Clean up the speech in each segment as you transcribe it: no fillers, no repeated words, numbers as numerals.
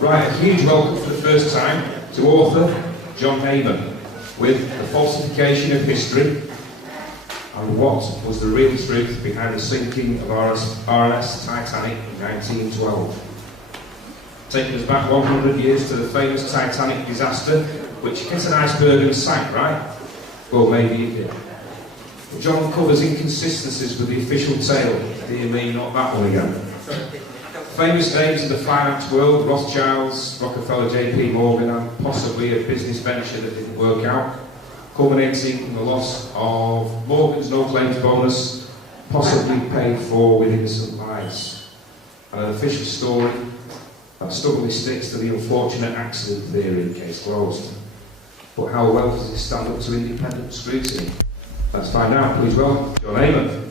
Right, a huge welcome for the first time to author John Heyman with The Falsification of History and what was the real truth behind the sinking of RMS Titanic in 1912. Taking us back 100 years to the famous Titanic disaster, which hit an iceberg and sank, right? Well, maybe it did. John covers inconsistencies with the official tale. Dear me, not that one again. Famous names in the finance world, Rothschilds, Rockefeller, JP Morgan, and possibly a business venture that didn't work out, culminating in the loss of Morgan's no-claims bonus, possibly paid for with innocent lives. And an official story that stubbornly sticks to the unfortunate accident theory, case closed. But how well does it stand up to independent scrutiny? Let's find out. Please welcome John Heyman.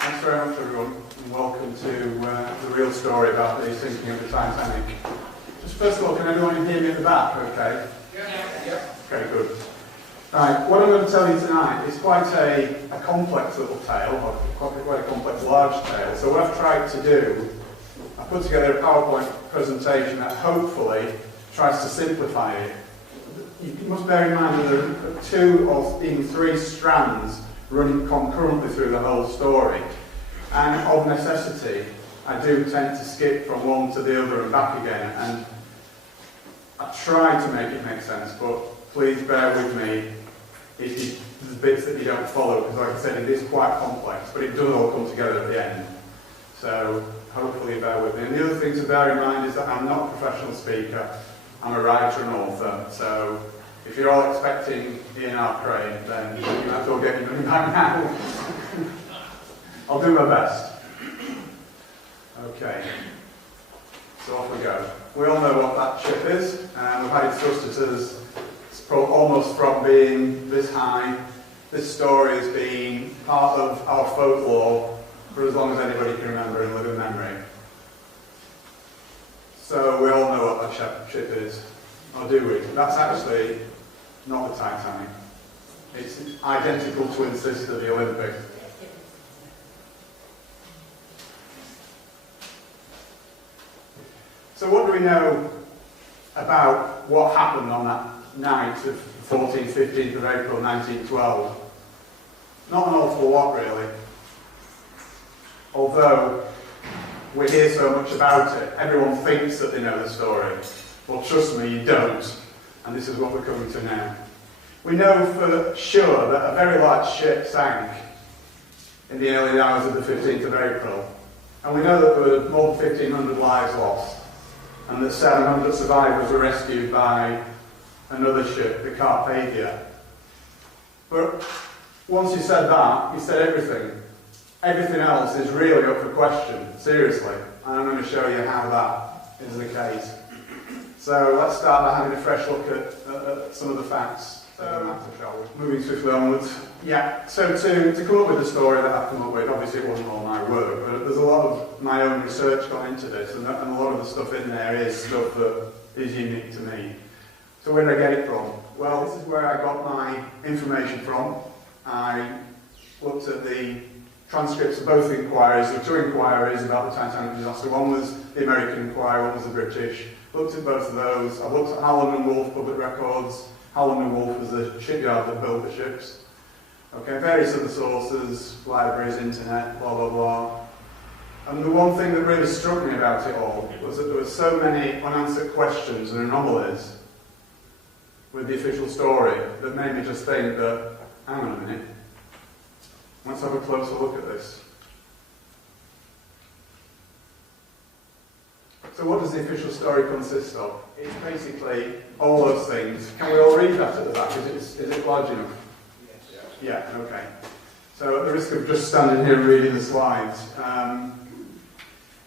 Thanks very much, everyone, and welcome to the real story about the sinking of the Titanic. Just first of all, can everyone hear me at the back? Okay. Yeah. Okay, good. Right, what I'm going to tell you tonight is quite a complex little tale, or quite a complex large tale. So what I've tried to do, I've put together a PowerPoint presentation that hopefully tries to simplify it. You must bear in mind that there are 2 or even 3 strands running concurrently through the whole story. And of necessity, I do tend to skip from one to the other and back again. And I try to make it make sense, but please bear with me if there's bits that you don't follow, because like I said, it is quite complex, but it does all come together at the end. So hopefully bear with me. And the other thing to bear in mind is that I'm not a professional speaker. I'm a writer and author, so if you're all expecting Ian R. Crane, then you might as well get your money back now. I'll do my best. Okay, so off we go. We all know what that ship is, and we've had it thrust at us almost from being this high. This story has been part of our folklore for as long as anybody can remember in living memory. So we all know what that ship is, or do we? That's actually not the Titanic. It's an identical twin sister of the Olympic. So what do we know about what happened on that night of 14th, 15th of April 1912? Not an awful lot, really. Although we hear so much about it, everyone thinks that they know the story. Well, trust me, you don't. And this is what we're coming to now. We know for sure that a very large ship sank in the early hours of the 15th of April. And we know that there were more than 1,500 lives lost, and that 700 survivors were rescued by another ship, the Carpathia. But once you said that, you said everything. Everything else is really up for question, seriously. And I'm going to show you how that is the case. So let's start by having a fresh look at some of the facts. Moving swiftly onwards. Yeah, so to come up with the story that I've come up with, obviously it wasn't all my work, but there's a lot of my own research gone into this, and a lot of the stuff in there is stuff that is unique to me. So where did I get it from? Well, this is where I got my information from. I looked at the transcripts of both inquiries. There were 2 inquiries about the Titanic disaster. One was the American inquiry, one was the British. Looked at both of those. I looked at Howland and Wolff public records. Howland and Wolff was the shipyard that built the ships. Okay, various other sources, libraries, internet, blah, blah, blah. And the one thing that really struck me about it all was that there were so many unanswered questions and anomalies with the official story that made me just think that, hang on a minute, let's have a closer look at this. So what does the official story consist of? It's basically all those things. Can we all read that at the back? Is it large enough? Yes. Yeah, okay. So at the risk of just standing here and reading the slides,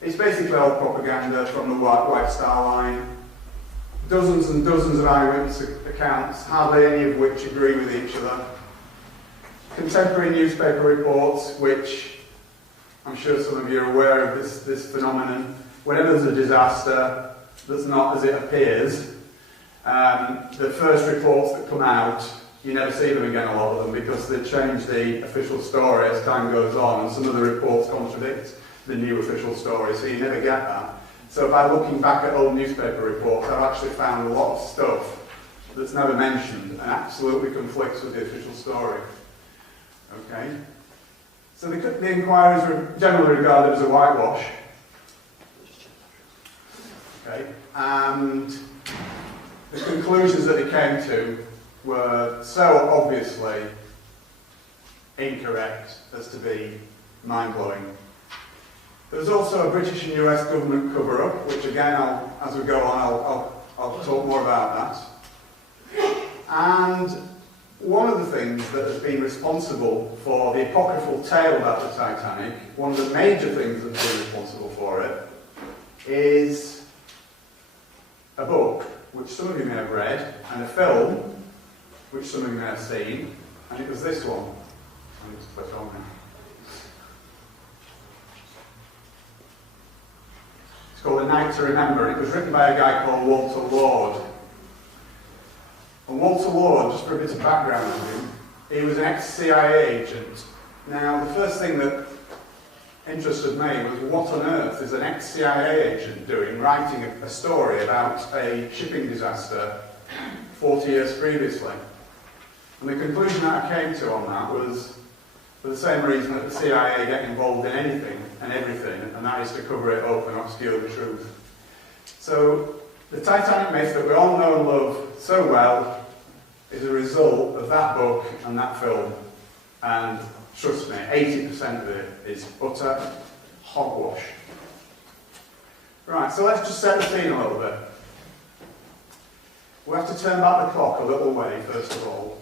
it's basically all propaganda from the White Star Line. Dozens and dozens of eyewitness accounts, hardly any of which agree with each other. Contemporary newspaper reports, which I'm sure some of you are aware of this phenomenon. Whenever there's a disaster that's not as it appears, the first reports that come out you never see them again, a lot of them, because they change the official story as time goes on, and some of the reports contradict the new official story, so you never get that. So by looking back at old newspaper reports, I've actually found a lot of stuff that's never mentioned and absolutely conflicts with the official story. Okay? So the inquiries were generally regarded as a whitewash. Okay? And the conclusions that they came to were so obviously incorrect as to be mind-blowing. There was also a British and US government cover-up, which again, as we go on, I'll talk more about that. And one of the things that has been responsible for the apocryphal tale about the Titanic, one of the major things that's been responsible for it, is a book, which some of you may have read, and a film, which some of you may have seen, and it was this one. I'll just click on now. It's called A Night to Remember, and it was written by a guy called Walter Lord. And Walter Lord, just for a bit of background on him, he was an ex-CIA agent. Now, the first thing that interested me was what on earth is an ex-CIA agent doing writing a story about a shipping disaster 40 years previously. And the conclusion that I came to on that was for the same reason that the CIA get involved in anything and everything, and that is to cover it up and obscure the truth. So the Titanic myth that we all know and love so well is a result of that book and that film. And trust me, 80% of it is utter hogwash. Right, so let's just set the scene a little bit. We have to turn back the clock a little way, first of all.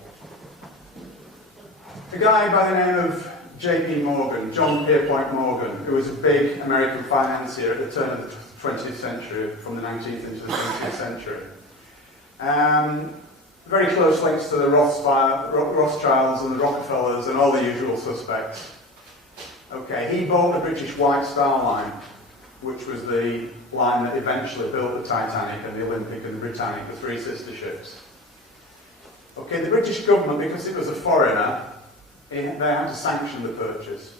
A guy by the name of J.P. Morgan, John Pierpont Morgan, who was a big American financier at the turn of the 20th century, from the 19th into the 20th century. Very close links to the Rothschilds and the Rockefellers and all the usual suspects. Okay, he bought the British White Star Line, which was the line that eventually built the Titanic and the Olympic and the Britannic, the three sister ships. Okay, the British government, because it was a foreigner, they had to sanction the purchase.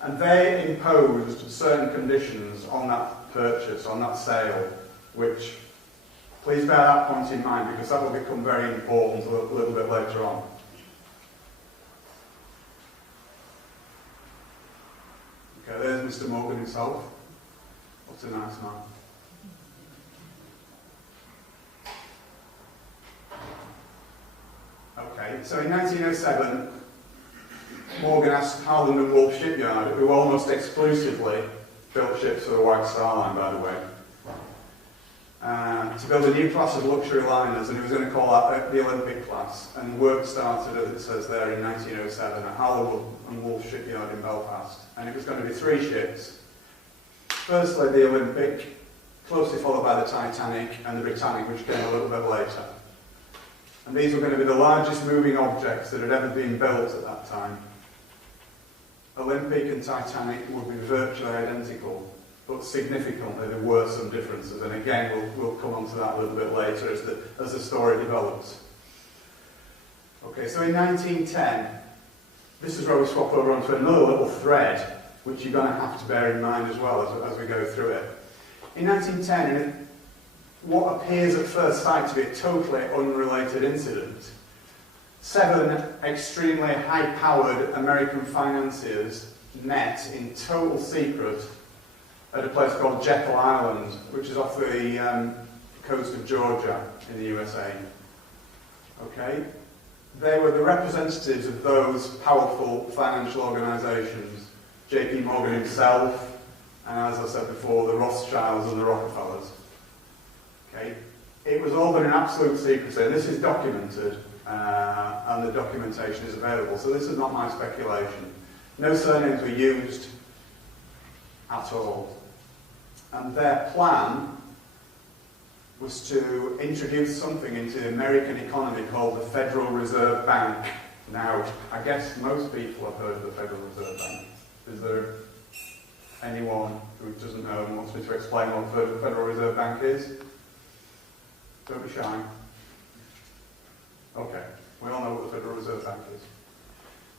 And they imposed certain conditions on that purchase, on that sale, which, please bear that point in mind, because that will become very important a little bit later on. Okay, there's Mr. Morgan himself. What a nice man. Okay, so in 1907, Morgan asked Harland and Wolff Shipyard, who almost exclusively built ships for the White Star Line, by the way, to build a new class of luxury liners, and he was going to call that the Olympic class. And work started, as it says there, in 1907 at Harland and Wolff Shipyard in Belfast. And it was going to be three ships. Firstly, the Olympic, closely followed by the Titanic and the Britannic, which came a little bit later. And these were going to be the largest moving objects that had ever been built at that time. Olympic and Titanic would be virtually identical, but significantly there were some differences, and again we'll come on to that a little bit later as the story develops. Okay, so in 1910, this is where we swap over onto another little thread, which you're going to have to bear in mind as well as we go through it. In 1910, in what appears at first sight to be a totally unrelated incident, 7 extremely high-powered American financiers met in total secret at a place called Jekyll Island, which is off the coast of Georgia in the USA. Okay? They were the representatives of those powerful financial organisations, J.P. Morgan himself, and as I said before, the Rothschilds and the Rockefellers. Okay? It was all done in absolute secrecy, and this is documented, and the documentation is available, so this is not my speculation. No surnames were used at all. And their plan was to introduce something into the American economy called the Federal Reserve Bank. Now, I guess most people have heard of the Federal Reserve Bank. Is there anyone who doesn't know and wants me to explain what the Federal Reserve Bank is? Don't be shy. Okay. We all know what the Federal Reserve Bank is.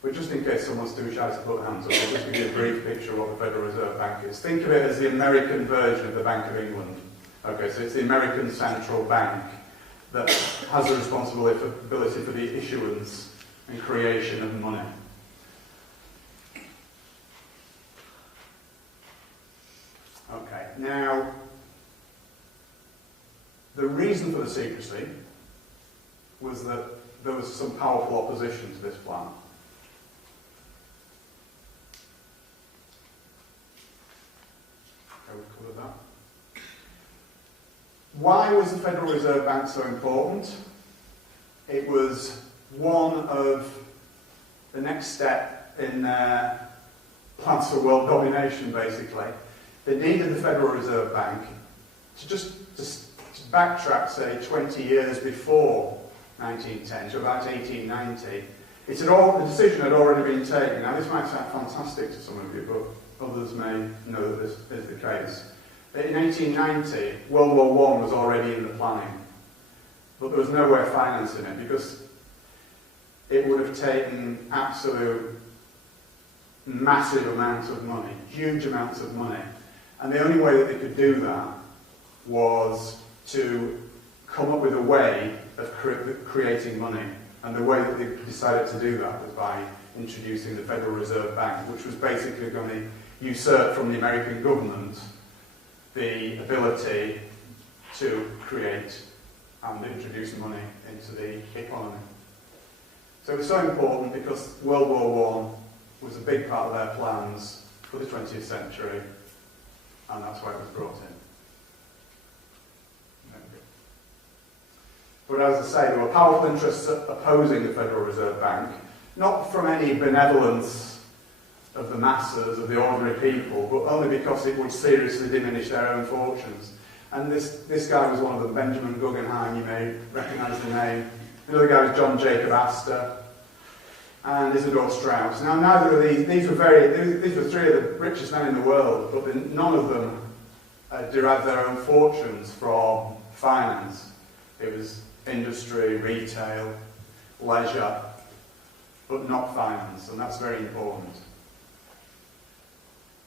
But just in case someone's too shy to put their hands up, I'll just give you a brief picture of what the Federal Reserve Bank is. Think of it as the American version of the Bank of England. Okay, so it's the American central bank that has the responsibility for the issuance and creation of money. Okay, now, the reason for the secrecy was that there was some powerful opposition to this plan. Okay, we've covered that. Why was the Federal Reserve Bank so important? It was one of the next step in their plans for world domination, basically. They needed the Federal Reserve Bank to just backtrack, say, 20 years before 1910 to about 1890. The decision had already been taken. Now, this might sound fantastic to some of you, but others may know that this is the case. In 1890, World War I was already in the planning, but there was no way of financing it because it would have taken absolute massive amounts of money, huge amounts of money. And the only way that they could do that was to come up with a way of creating money. And the way that they decided to do that was by introducing the Federal Reserve Bank, which was basically going to usurp from the American government the ability to create and introduce money into the economy. So it was so important because World War I was a big part of their plans for the 20th century, and that's why it was brought in. But as I say, there were powerful interests opposing the Federal Reserve Bank, not from any benevolence of the masses, of the ordinary people, but only because it would seriously diminish their own fortunes. And this guy was one of them, Benjamin Guggenheim, you may recognise the name. Another guy was John Jacob Astor, and Isidor Straus. Now, neither of these were three of the richest men in the world, but none of them derived their own fortunes from finance. It was industry, retail, leisure, but not finance, and that's very important.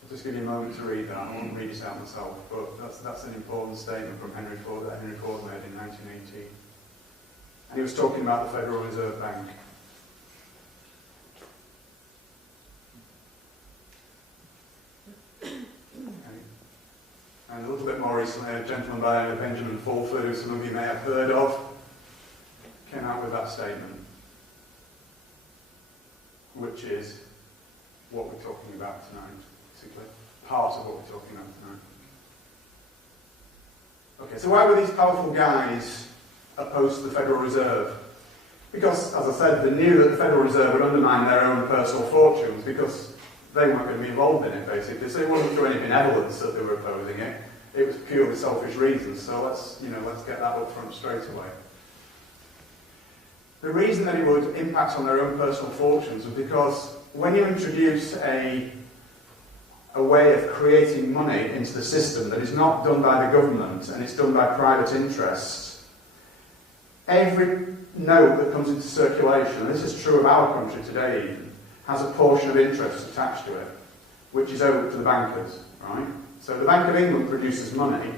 I'll just give you a moment to read that. I won't read it out myself, but that's an important statement from Henry Ford that Henry Ford made in 1918. And he was talking about the Federal Reserve Bank. Okay. And a little bit more recently, a gentleman by the name of Benjamin Fulford, who some of you may have heard of, came out with that statement, which is what we're talking about tonight. Part of what we're talking about tonight. Okay, so why were these powerful guys opposed to the Federal Reserve? Because, as I said, they knew that the Federal Reserve would undermine their own personal fortunes because they weren't going to be involved in it, basically. So it wasn't through any benevolence that they were opposing it. It was purely selfish reasons. So let's get that up front straight away. The reason that it would impact on their own personal fortunes was because when you introduce a way of creating money into the system that is not done by the government and it's done by private interests, every note that comes into circulation, and this is true of our country today even, has a portion of interest attached to it, which is owed to the bankers, right? So the Bank of England produces money,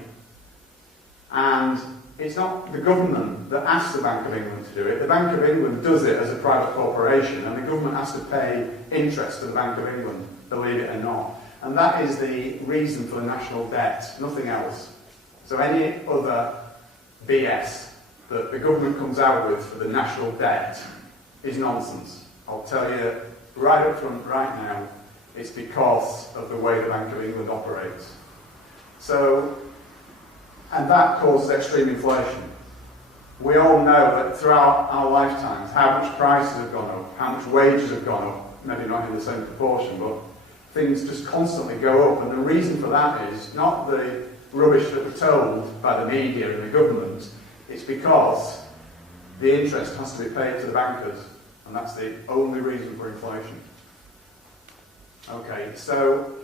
and it's not the government that asks the Bank of England to do it. The Bank of England does it as a private corporation, and the government has to pay interest to the Bank of England, believe it or not. And that is the reason for the national debt, nothing else. So any other BS that the government comes out with for the national debt is nonsense. I'll tell you right up front right now, it's because of the way the Bank of England operates. So, and that causes extreme inflation. We all know that throughout our lifetimes how much prices have gone up, how much wages have gone up, maybe not in the same proportion, but things just constantly go up, and the reason for that is not the rubbish that we're told by the media and the government, it's because the interest has to be paid to the bankers, and that's the only reason for inflation. Okay, so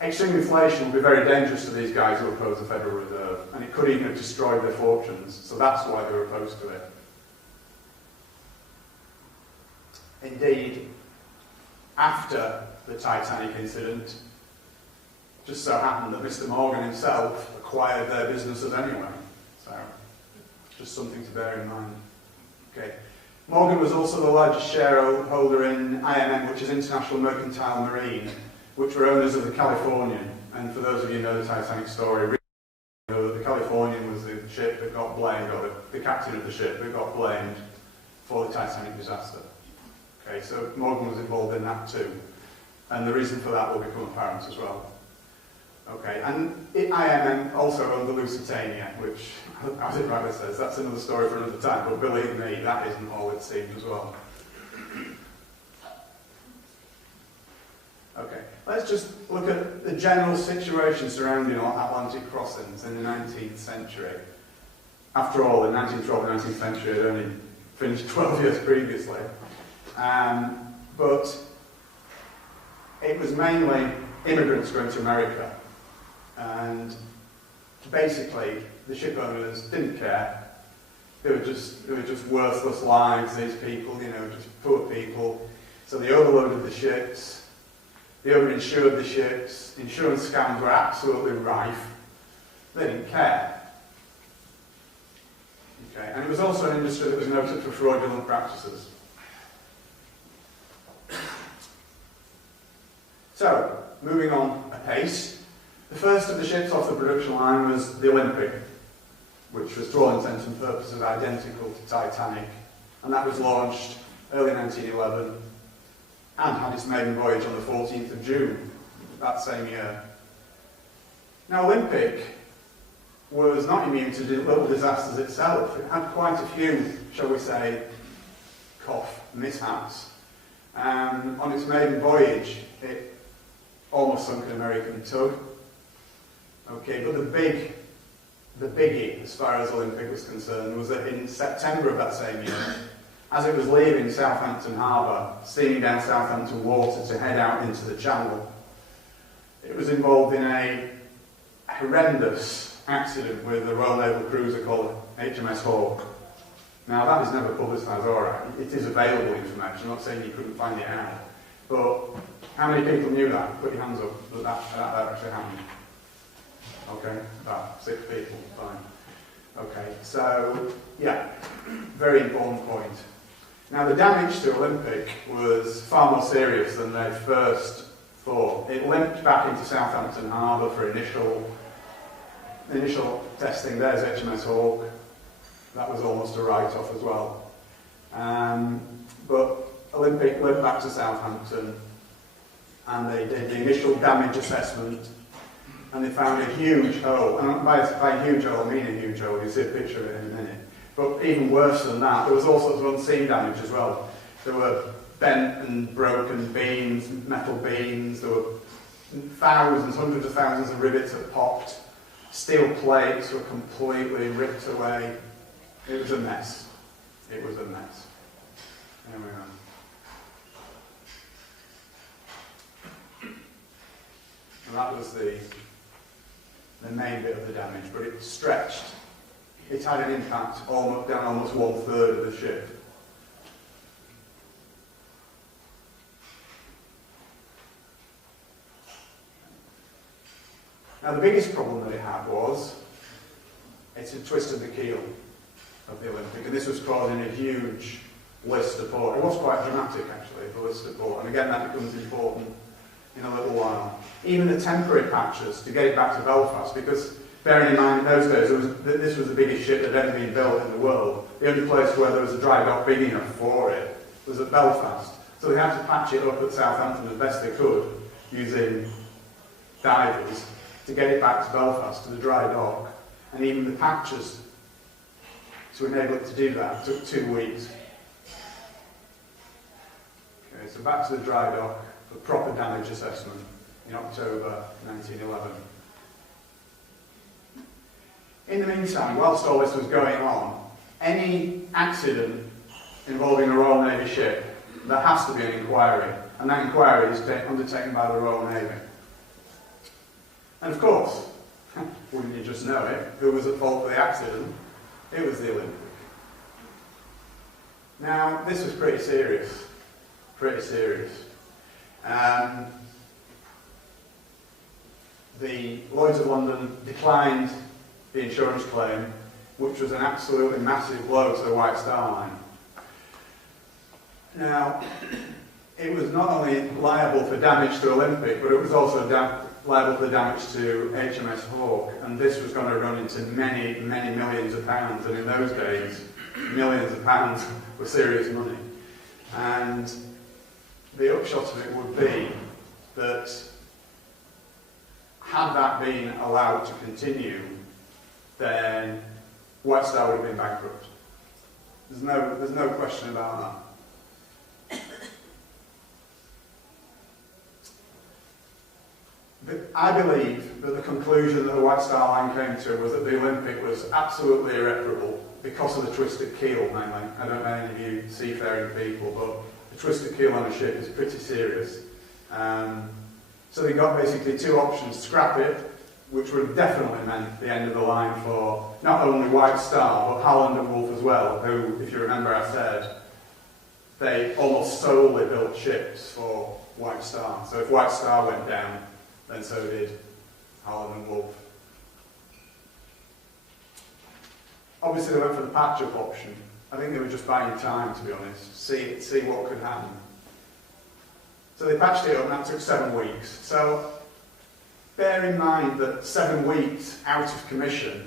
extreme inflation will be very dangerous to these guys who oppose the Federal Reserve, and it could even have destroyed their fortunes, so that's why they're opposed to it. Indeed, after the Titanic incident, just so happened that Mr. Morgan himself acquired their businesses anyway. So, just something to bear in mind. Okay. Morgan was also the largest shareholder in IMM, which is International Mercantile Marine, which were owners of the Californian. And for those of you who know the Titanic story, you know that the Californian was the ship that got blamed, or the captain of the ship that got blamed for the Titanic disaster. Okay, so Morgan was involved in that too. And the reason for that will become apparent as well. Okay, and IMM also owned the Lusitania, which, as it rightly says, that's another story for another time, but believe me, that isn't all it seemed as well. Okay, let's just look at the general situation surrounding Atlantic crossings in the 19th century. After all, the 1912 and 19th century had only finished 12 years previously. But it was mainly immigrants going to America. And basically, the ship owners didn't care. They were just worthless lives, these people, you know, just poor people. So they overloaded the ships. They overinsured the ships. Insurance scams were absolutely rife. They didn't care. Okay, and it was also an industry that was noted for fraudulent practices. So, moving on apace. The first of the ships off the production line was the Olympic, which was, to all intents and purposes, identical to Titanic. And that was launched early 1911 and had its maiden voyage on the 14th of June that same year. Now, Olympic was not immune to little disasters itself. It had quite a few, shall we say, mishaps. On its maiden voyage, it almost sunk an American tug. Okay, but the biggie, as far as Olympic was concerned, was that in September of that same year, as it was leaving Southampton Harbour, steaming down Southampton water to head out into the Channel, it was involved in a horrendous accident with a Royal Naval cruiser called HMS Hawke. Now, that was never publicised, alright. It is available information, I'm not saying you couldn't find it out. But how many people knew that? Put your hands up that actually happened. Okay, about 6 people, fine. Okay, so, yeah, very important point. Now, the damage to Olympic was far more serious than they first thought. It limped back into Southampton Harbour for initial testing. There's HMS Hawke. That was almost a write-off as well. But Olympic went back to Southampton and they did the initial damage assessment and they found a huge hole. And by huge hole, I mean a huge hole. You'll see a picture of it in a minute. But even worse than that, there was all sorts of unseen damage as well. There were bent and broken beams, metal beams. There were thousands, hundreds of thousands of rivets that popped. Steel plates were completely ripped away. It was a mess. It was a mess. There we are. And that was the main bit of the damage, but it stretched. It had an impact down almost 1/3 of the ship. Now, the biggest problem that it had was it had twisted the keel of the Olympic, and this was causing a huge list of port. It was quite dramatic, actually, the list of port, and again, that becomes important in a little while. Even the temporary patches to get it back to Belfast, because bearing in mind in those days, this was the biggest ship that had ever been built in the world. The only place where there was a dry dock big enough for it was at Belfast. So they had to patch it up at Southampton as best they could, using divers, to get it back to Belfast, to the dry dock. And even the patches, to enable it to do that, took 2 weeks. Okay, so back to the dry dock for proper damage assessment in October 1911. In the meantime, whilst all this was going on, any accident involving a Royal Navy ship, there has to be an inquiry, and that inquiry is undertaken by the Royal Navy. And of course, wouldn't you just know it, who was at fault for the accident? It was the Olympic. Now, this was pretty serious. pretty serious. The Lloyd's of London declined the insurance claim, which was an absolutely massive blow to the White Star Line. Now, it was not only liable for damage to Olympic, but it was also liable for damage to HMS Hawke, and this was going to run into many, many millions of pounds, and in those days, millions of pounds were serious money. And the upshot of it would be that had that been allowed to continue, then White Star would have been bankrupt. There's no question about that. But I believe that the conclusion that the White Star Line came to was that the Olympic was absolutely irreparable because of the twisted keel, mainly. I don't know any of you seafaring people, but the twisted keel on a ship is pretty serious. So they got basically two options: scrap it, which would have definitely meant the end of the line for not only White Star, but Holland and Wolff as well, who, if you remember I said, they almost solely built ships for White Star. So if White Star went down, then so did Holland and Wolff. Obviously they went for the patch-up option. I think they were just buying time, to be honest, see what could happen. So they patched it up, and that took 7 weeks. So bear in mind that 7 weeks out of commission,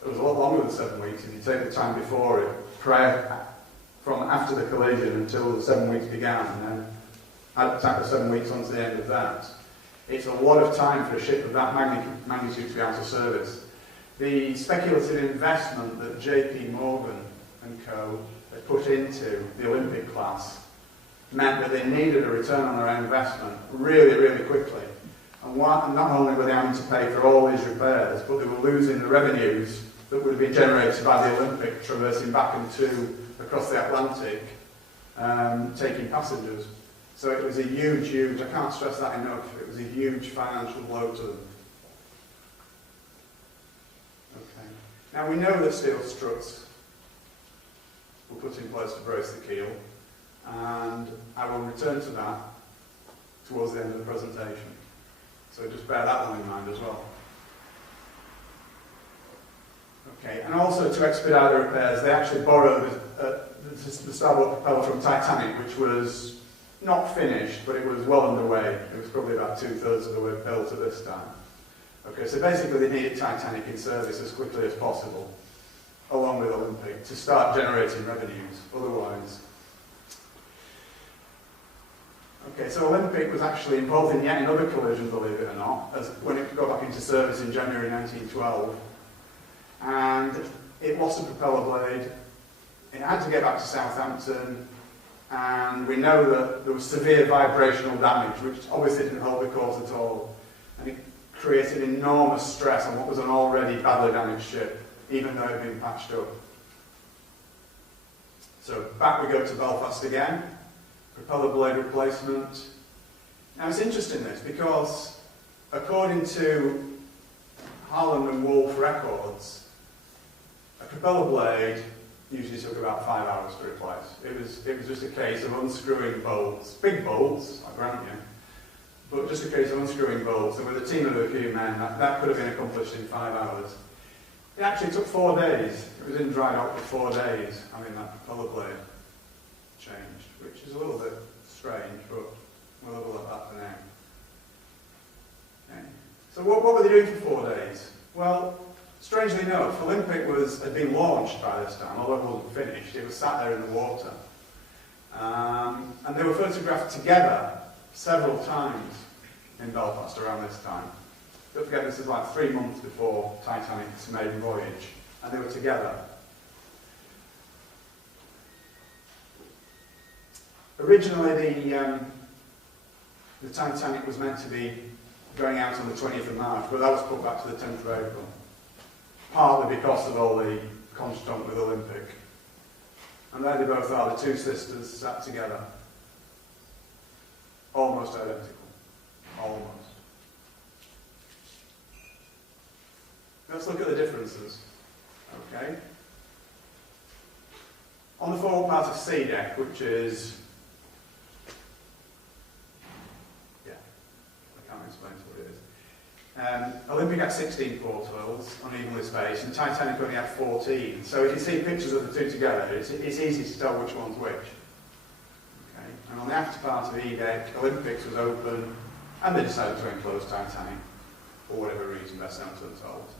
it was a lot longer than 7 weeks if you take the time before it, from after the collision until the 7 weeks began, and then add the 7 weeks onto the end of that. It's a lot of time for a ship of that magnitude to be out of service. The speculative investment that JP Morgan and co. had put into the Olympic class meant that they needed a return on their investment really, really quickly. And not only were they having to pay for all these repairs, but they were losing the revenues that would have been generated by the Olympic traversing back and across the Atlantic, taking passengers. So it was a huge, I can't stress that enough, it was a huge financial blow to them. Okay. Now we know that steel struts were put in place to brace the keel, and I will return to that towards the end of the presentation. So just bear that one in mind as well. Okay, and also to expedite the repairs, they actually borrowed the starboard propeller from Titanic, which was not finished, but it was well underway. It was probably about 2/3 of the way built at this time. Okay, so basically they needed Titanic in service as quickly as possible, along with Olympic, to start generating revenues. Otherwise. Okay, so Olympic was actually involved in yet another collision, believe it or not, when it got back into service in January 1912. And it lost a propeller blade. It had to get back to Southampton. And we know that there was severe vibrational damage, which obviously didn't help the cause at all. And it created enormous stress on what was an already badly damaged ship, even though it had been patched up. So back we go to Belfast again, propeller blade replacement. Now it's interesting this, because according to Holland and Wolff records, a propeller blade usually took about 5 hours to replace. It was just a case of unscrewing bolts, big bolts, I grant you, but just a case of unscrewing bolts, and with a team of a few men, that could have been accomplished in 5 hours. It actually took 4 days. It was in dry dock for 4 days, having that propeller blade changed, which is a little bit strange, but we'll have a look at that for now. Okay. So what were they doing for 4 days? Well, strangely enough, Olympic had been launched by this time, although it wasn't finished. It was sat there in the water. And they were photographed together several times in Belfast around this time. Don't forget, this is like 3 months before Titanic's maiden voyage, and they were together. Originally, the Titanic was meant to be going out on the 20th of March, but that was put back to the 10th of April. Partly because of all the contretemps with Olympic. And there they both are, the two sisters sat together. Almost identical. Almost. Let's look at the differences. Okay. On the forward part of C deck, which is Olympic had 16 portholes, unevenly spaced, and Titanic only had 14. So if you see pictures of the two together, it's easy to tell which one's which. Okay. And on the after part of E-deck, Olympics was open, and they decided to enclose Titanic, for whatever reason, best known to themselves.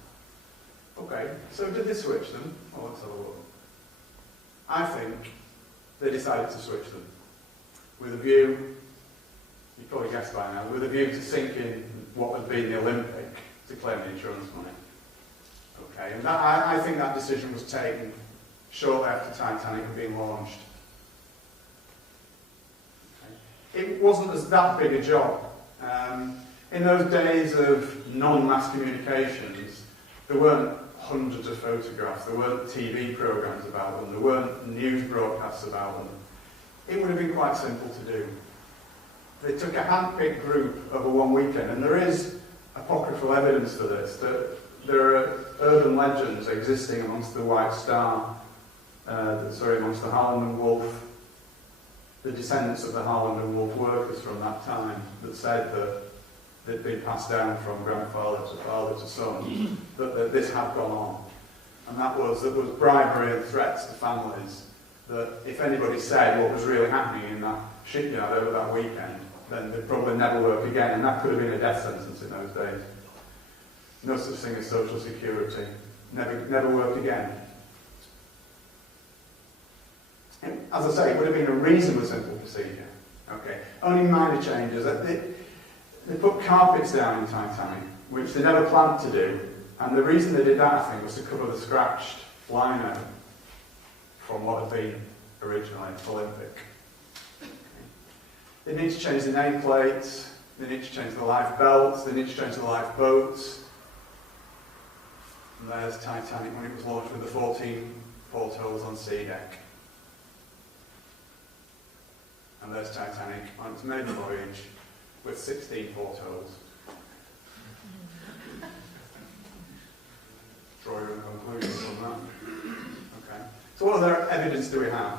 Okay, so did they switch them? Well, let's have a look. I think they decided to switch them with a view, you probably guessed by now, with a view to sinking what had been the Olympic to claim the insurance money. Okay, and that, I think that decision was taken shortly after Titanic had been launched. Okay. It wasn't as that big a job. In those days of non-mass communications, there weren't hundreds of photographs, there weren't TV programmes about them, there weren't news broadcasts about them. It would have been quite simple to do. They took a hand-picked group over one weekend, and there is apocryphal evidence for this, that there are urban legends existing amongst the White Star, amongst the Harland and Wolff, the descendants of the Harland and Wolff workers from that time, that said that they'd been passed down from grandfather to father to son, that this had gone on. And that was bribery and threats to families, that if anybody said what was really happening in that shipyard over that weekend, then they'd probably never work again, and that could have been a death sentence in those days. No such thing as social security. Never work again. And as I say, it would have been a reasonably simple procedure. Okay. Only minor changes. They put carpets down in Titanic, which they never planned to do, and the reason they did that, I think, was to cover the scratched liner from what had been originally Olympic. They need to change the nameplates, they need to change the life belts, they need to change the lifeboats. And there's Titanic when it was launched with the 14 portholes on sea deck. And there's Titanic on its maiden voyage with 16 portholes. Draw your own conclusions from that. Okay. So what other evidence do we have?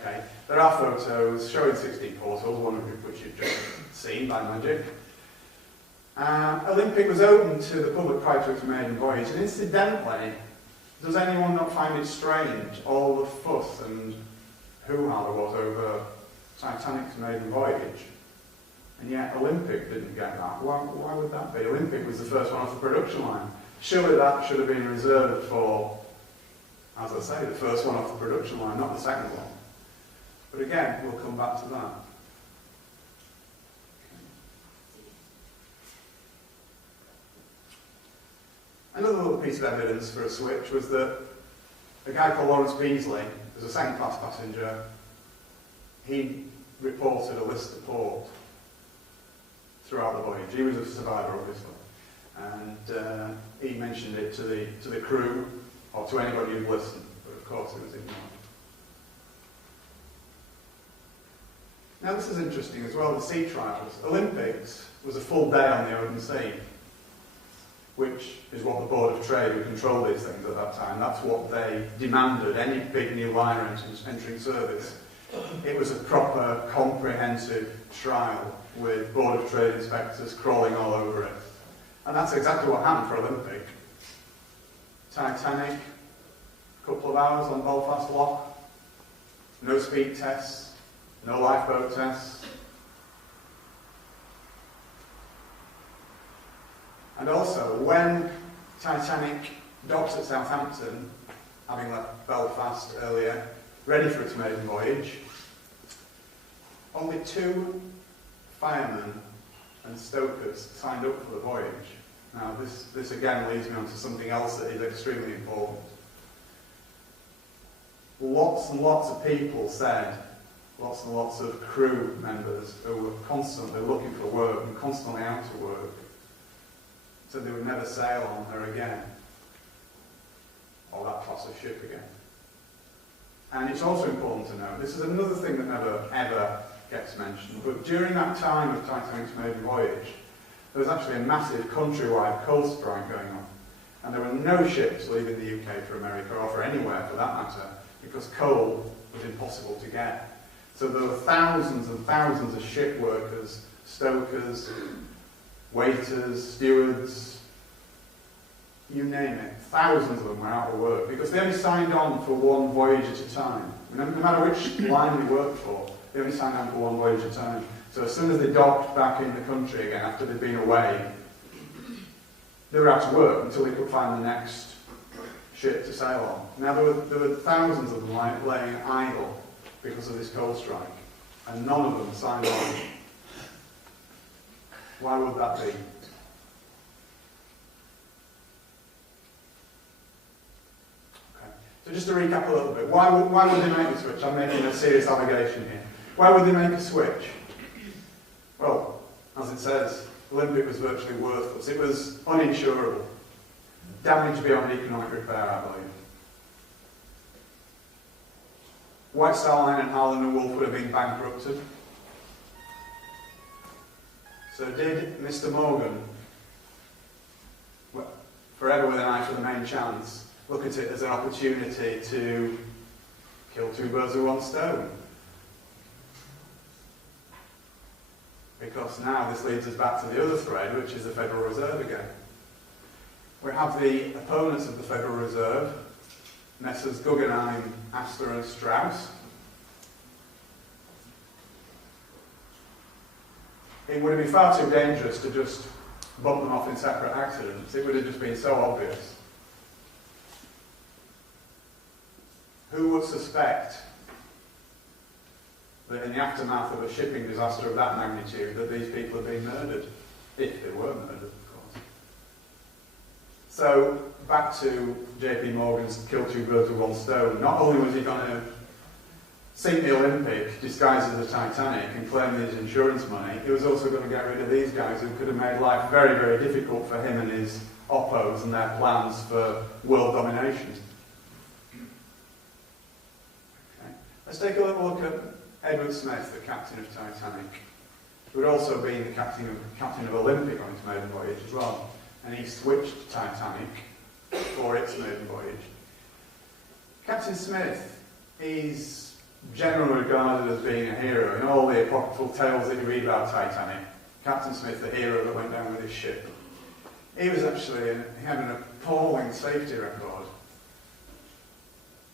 Okay. There are photos showing 16 portholes, one of which you've just seen by magic. Olympic was open to the public prior to its maiden voyage, and incidentally, does anyone not find it strange, all the fuss and hoo-ha there was over Titanic's maiden voyage? And yet Olympic didn't get that. Why would that be? Olympic was the first one off the production line. Surely that should have been reserved for, as I say, the first one off the production line, not the second one. But again, we'll come back to that. Another little piece of evidence for a switch was that a guy called Lawrence Beasley, who was a second-class passenger, he reported a list of port throughout the voyage. He was a survivor, obviously, and he mentioned it to the crew or to anybody who'd listened, but of course it was ignored. Now this is interesting as well, the sea trials. Olympics was a full day on the open sea, which is what the Board of Trade, who controlled these things at that time, that's what they demanded, any big new liner entering service. It was a proper, comprehensive trial with Board of Trade inspectors crawling all over it. And that's exactly what happened for Olympic. Titanic, a couple of hours on Belfast Lock, no speed tests, no lifeboat tests. And also, when Titanic docked at Southampton, having left Belfast earlier, ready for its maiden voyage, only 2 firemen and stokers signed up for the voyage. Now, this again leads me on to something else that is extremely important. Lots and lots of people said, lots and lots of crew members who were constantly looking for work and constantly out of work, said they would never sail on her again, or that class of ship again. And it's also important to note, this is another thing that never ever gets mentioned, but during that time of Titanic's maiden voyage, there was actually a massive countrywide coal strike going on. And there were no ships leaving the UK for America, or for anywhere for that matter, because coal was impossible to get. So there were thousands and thousands of ship workers, stokers, waiters, stewards, you name it. Thousands of them were out of work because they only signed on for one voyage at a time. No matter which line they worked for, they only signed on for one voyage at a time. So as soon as they docked back in the country again after they'd been away, they were out of work until they could find the next ship to sail on. Now there were thousands of them laying idle because of this coal strike, and none of them signed on. Why would that be? So just to recap a little bit, why would they make the switch? I'm making a serious allegation here. Why would they make a switch? Well, as it says, Olympic was virtually worthless. It was uninsurable. Damage beyond economic repair, I believe. White Star Line and Harland and Wolff would have been bankrupted. So did Mr. Morgan, forever with an eye for the main chance, look at it as an opportunity to kill two birds with one stone? Because now this leads us back to the other thread, which is the Federal Reserve again. We have the opponents of the Federal Reserve, Messrs. Guggenheim, Astor and Strauss. It would have been far too dangerous to just bump them off in separate accidents. It would have just been so obvious. Who would suspect that in the aftermath of a shipping disaster of that magnitude that these people have been murdered? If they were murdered, of course. So, back to JP Morgan's kill two birds with one stone. Not only was he going to sink the Olympic disguised as the Titanic and claim his insurance money, he was also going to get rid of these guys who could have made life very, very difficult for him and his oppos and their plans for world domination. Okay. Let's take a little look at Edward Smith, the captain of Titanic, who had also been the captain of Olympic on its maiden voyage as well. And he switched Titanic for its maiden voyage. Captain Smith is generally regarded as being a hero. In all the apocryphal tales that you read about Titanic, Captain Smith, the hero that went down with his ship. He was actually, he had an appalling safety record.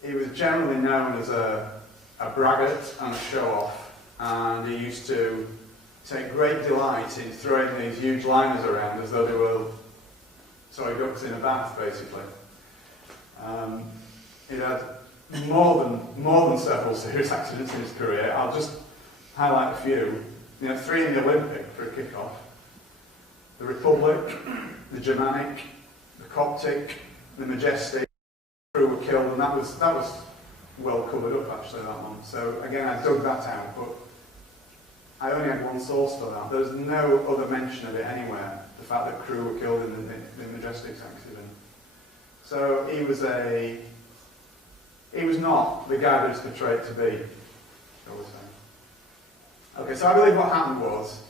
He was generally known as a braggart and a show-off, and he used to take great delight in throwing these huge liners around as though they were ducks in a bath, basically. He had more than several serious accidents in his career. I'll just highlight a few. You know, 3 in the Olympic for a kick-off. The Republic, the Germanic, the Coptic, the Majestic. The crew were killed, and that was well covered up actually, that one. So again, I dug that out, but I only had one source for that. There's no other mention of it anywhere, the fact that crew were killed in the Majestic's accident. So he was not the guy that he's portrayed to be, shall we say. Okay, so I believe what happened was,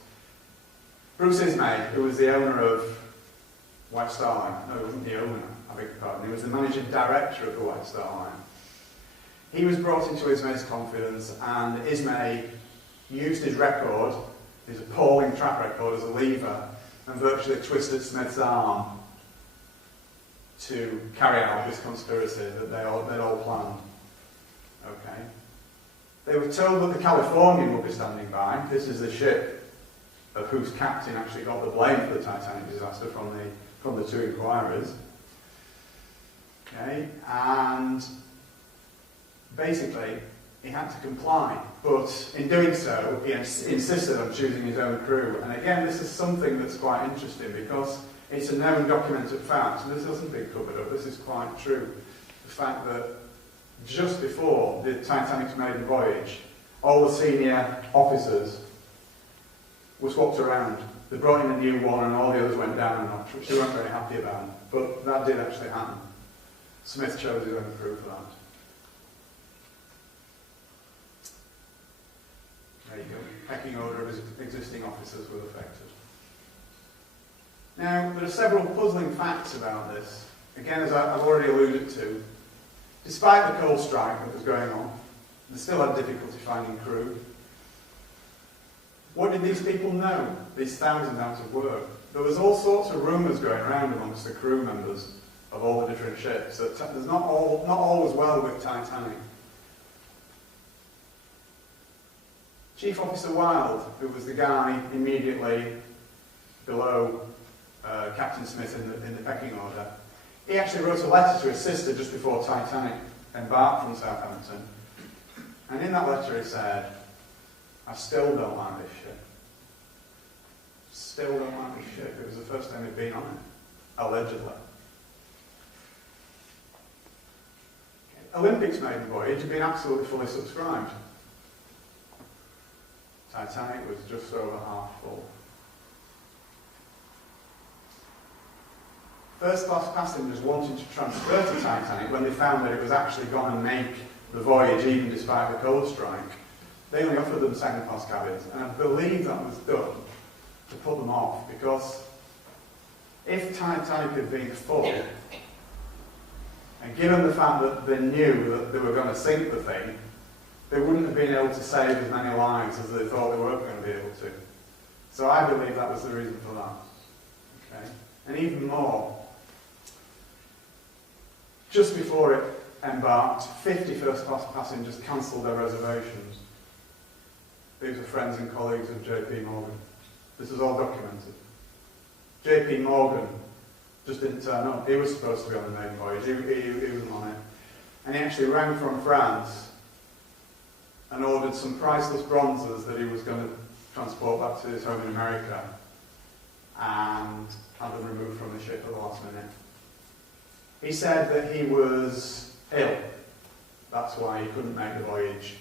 Bruce Ismay, who was the owner of White Star Line, no, he wasn't the owner, I beg your pardon, he was the managing director of the White Star Line. He was brought into Ismay's confidence, and Ismay used his record, his appalling track record, as a lever, and virtually twisted Smith's arm to carry out this conspiracy that they'd all planned. Okay. They were told that the Californian would be standing by. This is the ship of whose captain actually got the blame for the Titanic disaster from the 2 inquirers. Okay, and basically he had to comply, but in doing so he insisted on choosing his own crew. And again, this is something that's quite interesting because it's a known documented fact, and this hasn't been covered up, this is quite true. The fact that just before the Titanic's maiden voyage, all the senior officers were swapped around. They brought in a new one and all the others went down a notch, which they weren't very happy about. But that did actually happen. Smith chose his own crew for that. There you go. Pecking order of his existing officers was affected. Now, there are several puzzling facts about this. Again, as I've already alluded to, despite the coal strike that was going on, they still had difficulty finding crew. What did these people know, these thousands out of work? There was all sorts of rumours going around amongst the crew members of all the different ships, that there's not all was well with Titanic. Chief Officer Wilde, who was the guy immediately below Captain Smith in the pecking order, he actually wrote a letter to his sister just before Titanic embarked from Southampton. And in that letter he said, "I still don't like this ship. Still don't like this ship." It was the first time he'd been on it, allegedly. Olympics maiden voyage had been absolutely fully subscribed. Titanic was just over half full. First class passengers wanting to transfer to Titanic, when they found that it was actually going to make the voyage even despite the coal strike, they only offered them second class cabins, and I believe that was done to put them off, because if Titanic had been full, and given the fact that they knew that they were going to sink the thing, they wouldn't have been able to save as many lives as they thought they were going to be able to. So I believe that was the reason for that. Okay? And even more, just before it embarked, 50 first class passengers cancelled their reservations. These are friends and colleagues of J.P. Morgan. This is all documented. J.P. Morgan just didn't turn up. He was supposed to be on the maiden voyage. He wasn't on it. And he actually rang from France and ordered some priceless bronzes that he was going to transport back to his home in America and had them removed from the ship at the last minute. He said that he was ill. That's why he couldn't make the voyage.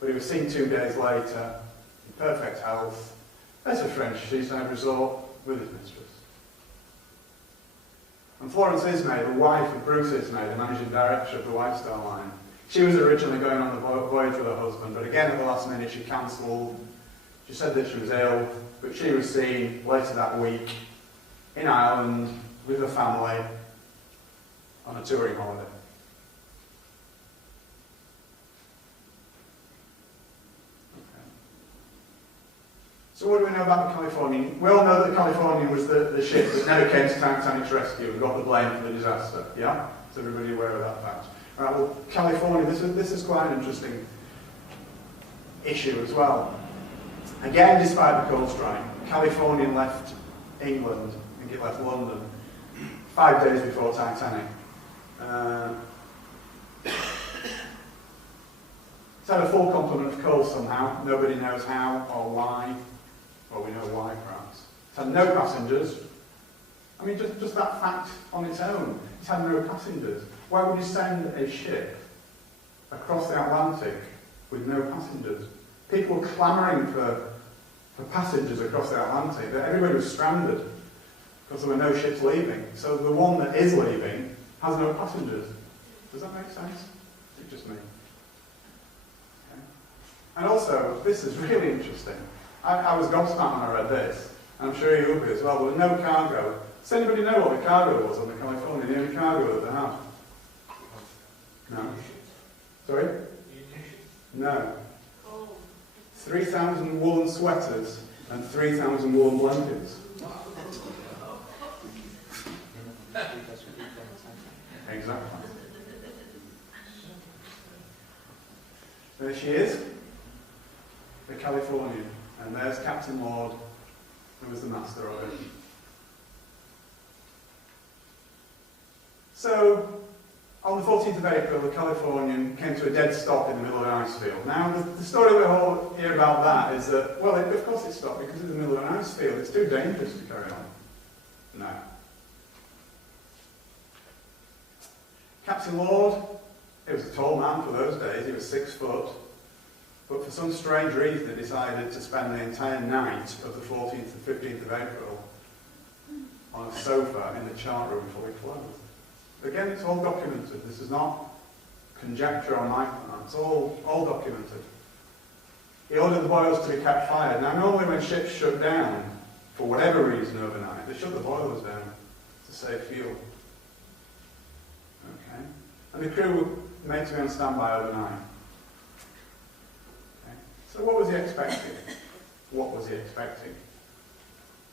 But he was seen 2 days later, in perfect health, at a French seaside resort with his mistress. And Florence Ismay, the wife of Bruce Ismay, the managing director of the White Star Line, she was originally going on the voyage with her husband, but again at the last minute she cancelled. She said that she was ill, but she was seen later that week in Ireland with her family on a touring holiday. So what do we know about the Californian? We all know that the Californian was the ship that never came to Titanic's rescue and got the blame for the disaster. Yeah? Is everybody aware of that fact? Right, well, California, this is quite an interesting issue as well. Again, despite the coal strike, Californian left England, I think it left London, 5 days before Titanic. It's had a full complement of coal somehow. Nobody knows how or why. Well, we know why, perhaps. It's had no passengers. I mean, just that fact on its own. It's had no passengers. Why would you send a ship across the Atlantic with no passengers? People were clamouring for passengers across the Atlantic. Everybody was stranded because there were no ships leaving. So the one that is leaving has no passengers. Does that make sense? It's just me. Okay. And also, this is really interesting. I was gobsmacked when I read this. I'm sure you will be as well. There was no cargo. Does anybody know what the cargo was on the California? The only cargo that they had? No. Sorry? No. 3,000 woolen sweaters and 3,000 woolen blankets. Exactly. There she is, the Californian, and there's Captain Lord, who was the master of it. So, on the 14th of April, the Californian came to a dead stop in the middle of an ice field. Now, the story we all hear about that is that, well, of course it stopped because it's in the middle of an ice field. It's too dangerous to carry on. No. Captain Lord, he was a tall man for those days. He was 6 foot. But for some strange reason, he decided to spend the entire night of the 14th and 15th of April on a sofa in the chart room fully clothed. Again, it's all documented. This is not conjecture on my part. It's all documented. He ordered the boilers to be kept fired. Now, normally when ships shut down, for whatever reason overnight, they shut the boilers down to save fuel. Okay? And the crew were made to be on standby overnight. Okay? So what was he expecting? what was he expecting?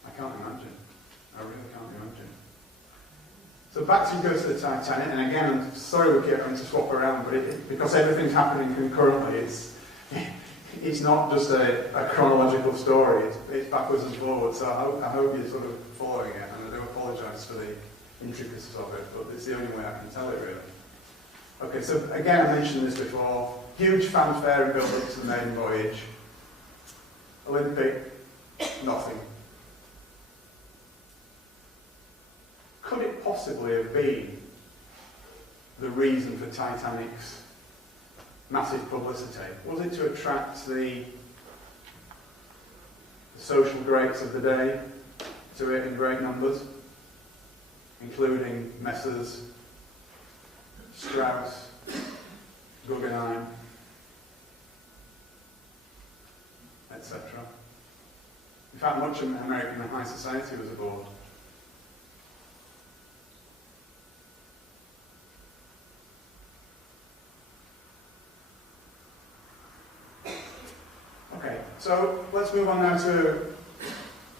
I can't imagine. I really can't imagine. So back to go to the Titanic, and again, I'm sorry we keep having to swap around, but because everything's happening concurrently, it's not just a chronological story, it's backwards and forwards, so I hope you're sort of following it, and I do apologise for the intricacies of it, but it's the only way I can tell it really. Okay, so again, I mentioned this before, huge fanfare and build-up to the maiden voyage. Olympic, nothing. Could it possibly have been the reason for Titanic's massive publicity? Was it to attract the social greats of the day to it in great numbers, including Messrs. Strauss, Guggenheim, etc.? In fact, much of American high society was aboard. Okay, so let's move on now to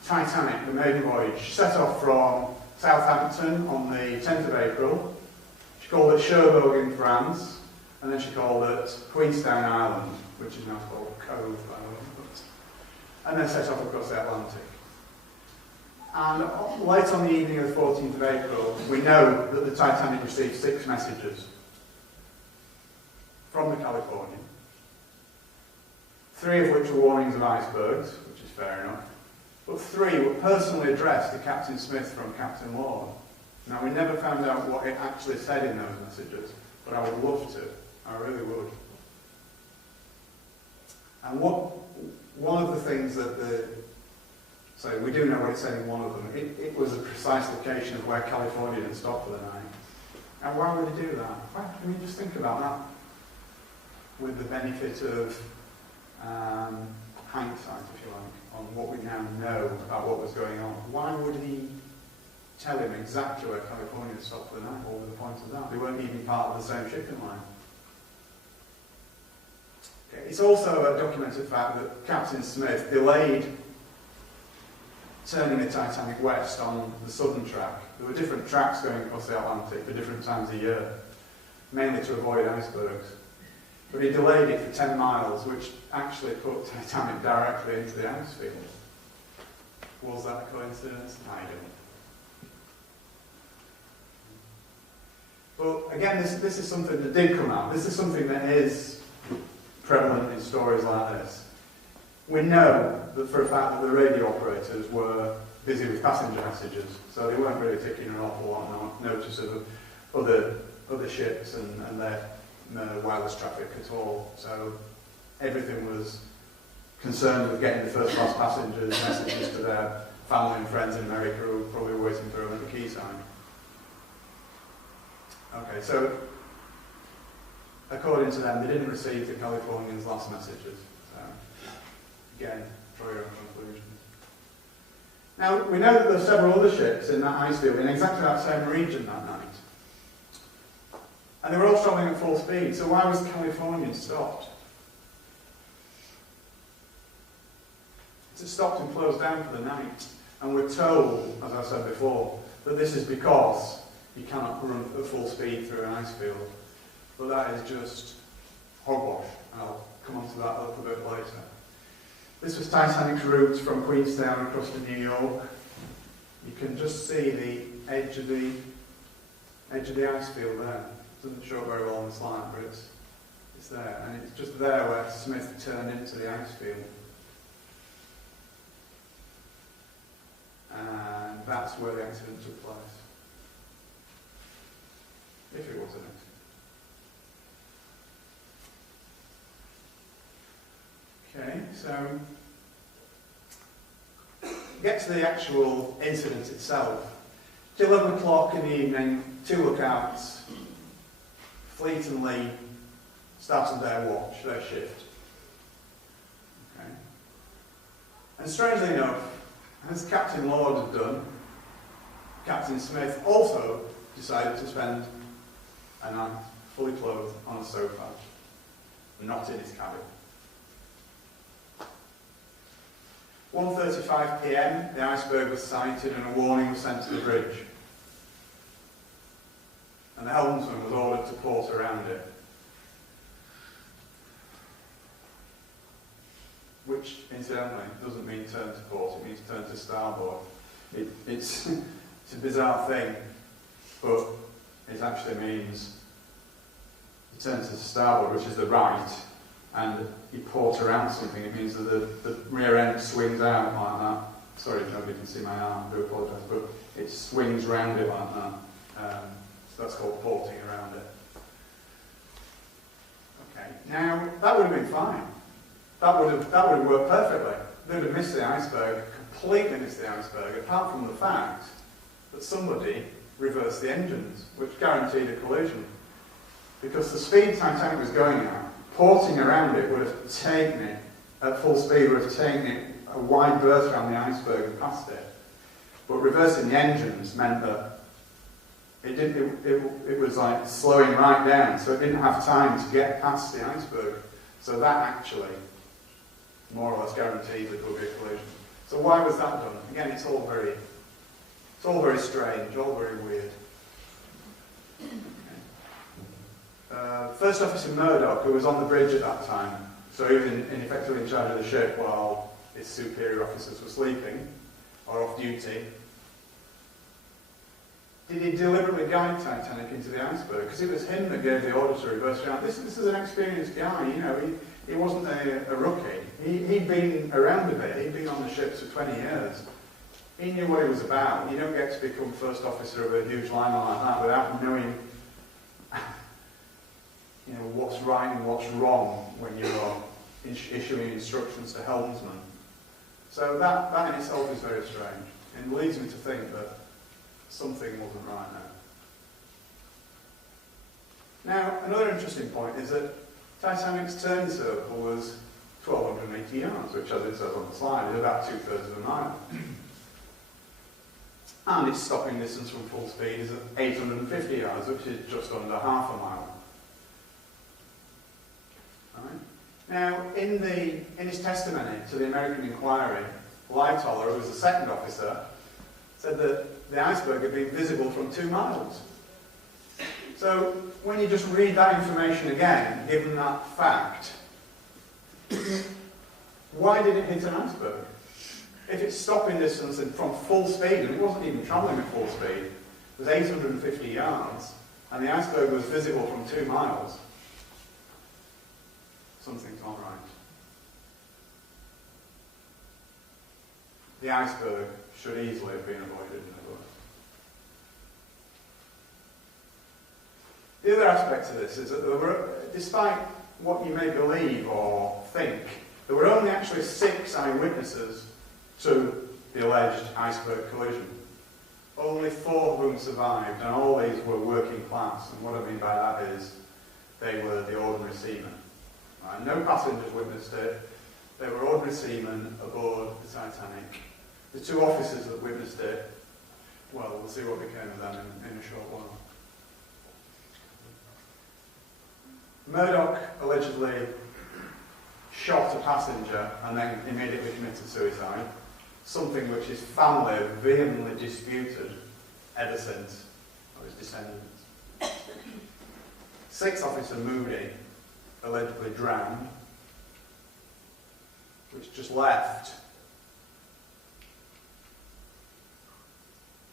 Titanic, the maiden voyage. She set off from Southampton on the 10th of April. She called it Cherbourg in France, and then she called it Queenstown Island, which is now called Cove Island, and then set off across the Atlantic. And late on the evening of the 14th of April, we know that the Titanic received 6 messages from the Californian, 3 of which were warnings of icebergs, which is fair enough, but 3 were personally addressed to Captain Smith from Captain Lord. Now, we never found out what it actually said in those messages, but I would love to. I really would. And one of the things that so we do know what it said in one of them. It was a precise location of where California had stopped for the night. And why would it do that? Why, I mean, just think about that. With the benefit of hindsight, if you like, on what we now know about what was going on. Why would he tell him exactly where California had stopped for the night? What was the point of that? They weren't even part of the same shipping line. Okay. It's also a documented fact that Captain Smith delayed turning the Titanic west on the southern track. There were different tracks going across the Atlantic for different times of year, mainly to avoid icebergs. But he delayed it for 10 miles, which actually put Titanic directly into the ice field. Was that a coincidence? I don't. But again, this is something that did come out. This is something that is prevalent in stories like this. We know that for a fact that the radio operators were busy with passenger messages, so they weren't really taking an awful lot of notice of other ships and their wireless traffic at all. So everything was concerned with getting the first class passengers messages to their family and friends in America who were probably waiting for them at the quayside. Okay, so according to them, they didn't receive the Californians' last messages. So again, draw your own conclusions. Now, we know that there are several other ships in that ice field in exactly that same region that night. And they were all travelling at full speed, so why was the Californian stopped? It stopped and closed down for the night. And we're told, as I said before, that this is because you cannot run at full speed through an ice field. But that is just hogwash, and I'll come on to that a little bit later. This was Titanic's route from Queenstown across to New York. You can just see the edge of the ice field there. It doesn't show very well on the slide, but it's there. And it's just there where Smith turned into the ice field. And that's where the accident took place. If it was an accident. Okay, so get to the actual incident itself. It's 11 o'clock in the evening, 2 lookouts, Fleet and Lee started their watch, their shift. Okay. And strangely enough, as Captain Lord had done, Captain Smith also decided to spend a night fully clothed on a sofa, not in his cabin. 1:35 p.m, the iceberg was sighted and a warning was sent to the bridge. And the helmsman was ordered to port around it. Which, incidentally, doesn't mean turn to port, it means turn to starboard. It's a bizarre thing, but it actually means you turn to starboard, which is the right, and you port around something. It means that the rear end swings out like that. Sorry if nobody can see my arm, I do apologise, but it swings round it like that. So that's called porting around it. Okay, now that would have been fine. That would have worked perfectly. They would have missed the iceberg, completely missed the iceberg, apart from the fact that somebody reversed the engines, which guaranteed a collision. Because the speed Titanic was going at, porting around it would have taken it, at full speed, would have taken it a wide berth around the iceberg and past it. But reversing the engines meant that it was like slowing right down, so it didn't have time to get past the iceberg. So that actually more or less guaranteed that there would be a collision. So why was that done? Again, it's all very strange, all very weird. First Officer Murdoch, who was on the bridge at that time, so he was effectively in charge of the ship while his superior officers were sleeping or off duty. Did he deliberately guide Titanic into the iceberg? Because it was him that gave the order to reverse around. This is an experienced guy, you know. He wasn't a rookie. He'd been around a bit. He'd been on the ships for 20 years. He knew what he was about. You don't get to become first officer of a huge liner like that without knowing, you know, what's right and what's wrong when you're issuing instructions to helmsmen. So that in itself is very strange, and leads me to think that something wasn't right now. Now, another interesting point is that Titanic's turn circle was 1,280 yards, which, as it says on the slide, is about 2/3 of a mile. And its stopping distance from full speed is at 850 yards, which is just under half a mile. Right. Now, in his testimony to the American inquiry, Lightoller, who was the second officer, said that the iceberg had been visible from 2 miles. So, when you just read that information again, given that fact, why did it hit an iceberg? If its stopping distance from full speed, and it wasn't even travelling at full speed, was 850 yards, and the iceberg was visible from 2 miles, something's not right. The iceberg should easily have been avoided, in other words. The other aspect to this is that there were, despite what you may believe or think, there were only actually 6 eyewitnesses to the alleged iceberg collision. Only 4 of whom survived, and all these were working class. And what I mean by that is they were the ordinary seamen. Right? No passengers witnessed it. They were ordinary seamen aboard the Titanic. The 2 officers that witnessed it, well, we'll see what became of them in a short while. Murdoch allegedly shot a passenger and then immediately committed suicide, something which his family have vehemently disputed ever since, or his descendants. 6th Officer Moody allegedly drowned, which just left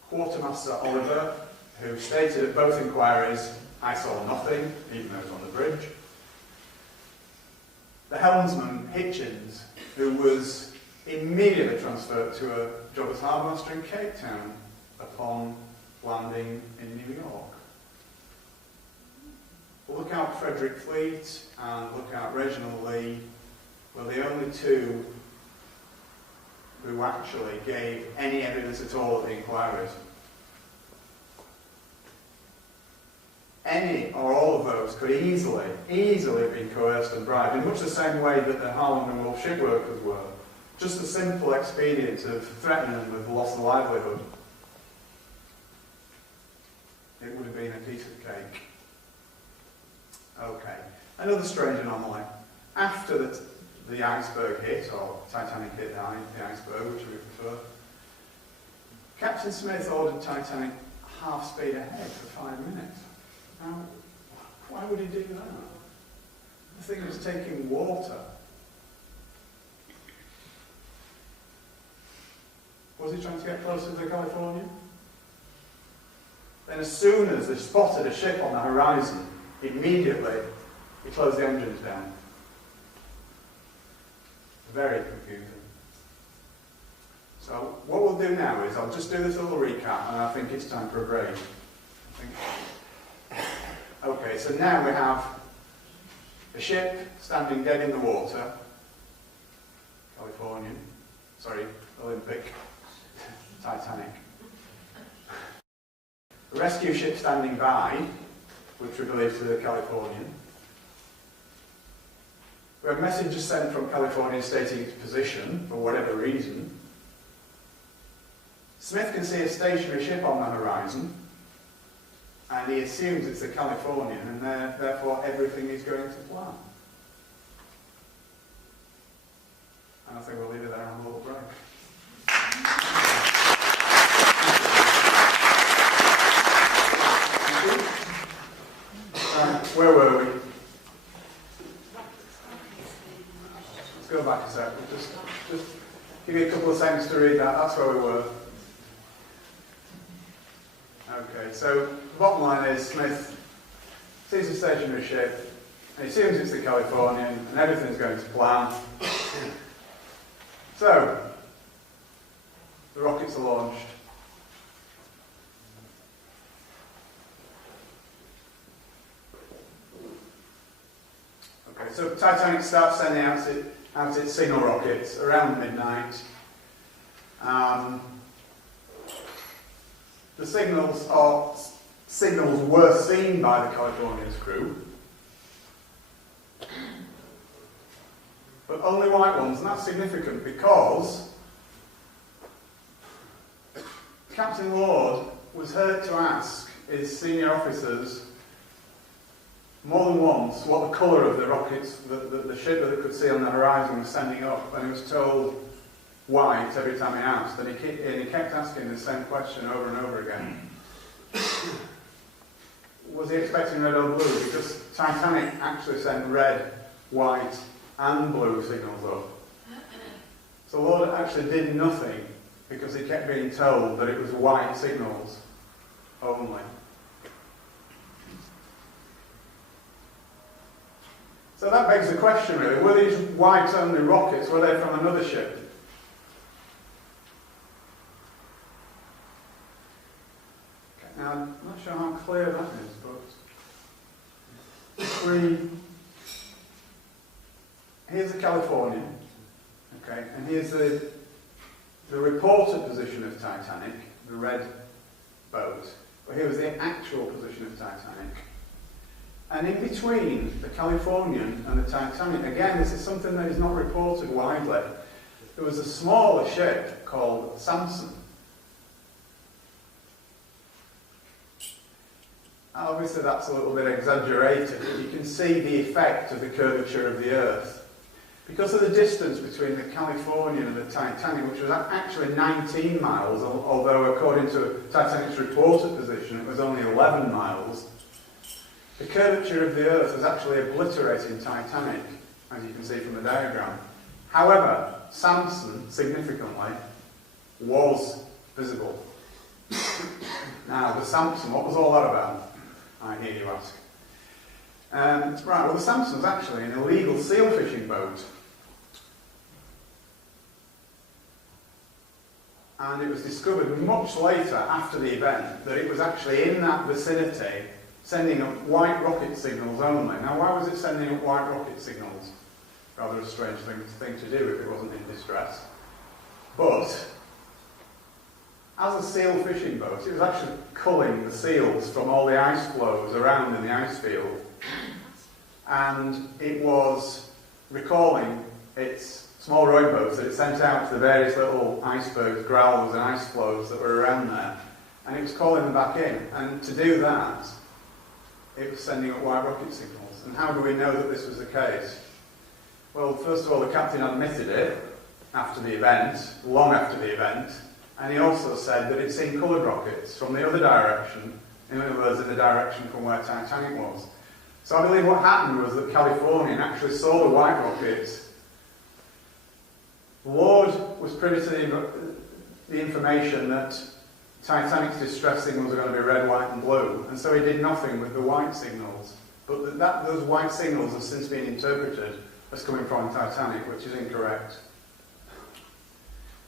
Quartermaster Oliver, who stated at both inquiries, "I saw nothing," even though he was on the bridge. The helmsman, Hitchens, who was immediately transferred to a job as harbour master in Cape Town upon landing in New York. Lookout Frederick Fleet and Lookout Reginald Lee were the only 2 who actually gave any evidence at all at the inquiries. Any or all of those could easily have been coerced and bribed, in much the same way that the Harland and Wolff shipworkers were. Just the simple expedient of threatening them with the loss of livelihood. It would have been a piece of cake. Okay, another strange anomaly. After the the iceberg hit, or Titanic hit the iceberg, which we prefer, Captain Smith ordered Titanic half speed ahead for 5 minutes. Now, why would he do that? The thing was taking water. Was he trying to get closer to the Californian? Then as soon as they spotted a ship on the horizon, immediately he closed the engines down. Very confusing. So what we'll do now is I'll just do this little recap, and I think it's time for a break. Okay, so now we have a ship standing dead in the water, Olympic, Titanic. A rescue ship standing by, which we believe to be the Californian. We have messages sent from California stating its position, for whatever reason. Smith can see a stationary ship on the horizon, and he assumes it's the Californian, and therefore everything is going to plan. And I think we'll leave it there on a little break. Where were we? Let's go back a sec. Just give you a couple of seconds to read that. That's where we were. Okay, so the bottom line is Smith sees a stationary ship, and he assumes it's the Californian, and everything's going to plan. So, the rockets are launched. Okay, so Titanic starts sending out its signal rockets around midnight. The signals were seen by the Californian's crew, but only white ones, and that's significant because Captain Lord was heard to ask his senior officers more than once what the colour of the rockets, the ship that they could see on the horizon was sending up, and he was told white every time he asked, and he kept asking the same question over and over again. Was he expecting red or blue? Because Titanic actually sent red, white and blue signals up. So Lord actually did nothing because he kept being told that it was white signals only. So that begs the question really, were these white only rockets, were they from another ship? Now, I'm not sure how clear that is, but here's the Californian, okay, and here's the reported position of Titanic, the red boat, but here was the actual position of Titanic. And in between the Californian and the Titanic, again, this is something that is not reported widely, there was a smaller ship called Samson. Obviously that's a little bit exaggerated, but you can see the effect of the curvature of the Earth. Because of the distance between the Californian and the Titanic, which was actually 19 miles, although according to Titanic's reported position it was only 11 miles, the curvature of the Earth was actually obliterating Titanic, as you can see from the diagram. However, Samson, significantly, was visible. Now, the Samson, what was all that about? I hear you ask. Right, well the Samson was actually an illegal seal fishing boat. And it was discovered much later, after the event, that it was actually in that vicinity sending up white rocket signals only. Now why was it sending up white rocket signals? Rather a strange thing to do if it wasn't in distress. But as a seal fishing boat, it was actually culling the seals from all the ice flows around in the ice field. And it was recalling its small rowboats that it sent out to the various little icebergs, growlers and ice flows that were around there. And it was calling them back in. And to do that, it was sending up white rocket signals. And how do we know that this was the case? Well, first of all, the captain admitted it after the event, long after the event, and he also said that he'd seen coloured rockets from the other direction, in other words, in the direction from where Titanic was. So I believe what happened was that Californian actually saw the white rockets. Lord was privy to the information that Titanic's distress signals are going to be red, white and blue, and so he did nothing with the white signals. But those white signals have since been interpreted as coming from Titanic, which is incorrect.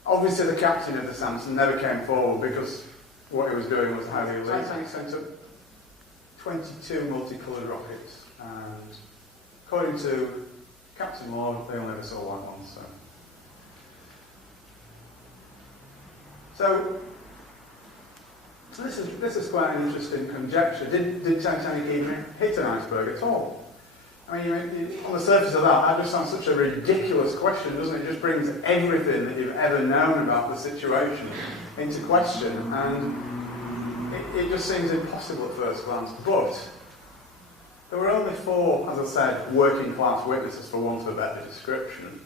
Obviously the captain of the Samson never came forward because what he was doing was highly illegal. Titanic sent up 22 multicoloured rockets, and according to Captain Lord, they only ever saw white ones. So this is quite an interesting conjecture. Did Titanic even hit an iceberg at all? I mean, on the surface of that just sounds such a ridiculous question, doesn't it? It just brings everything that you've ever known about the situation into question, and it just seems impossible at first glance. But there were only 4, as I said, working class witnesses, for want of a better description.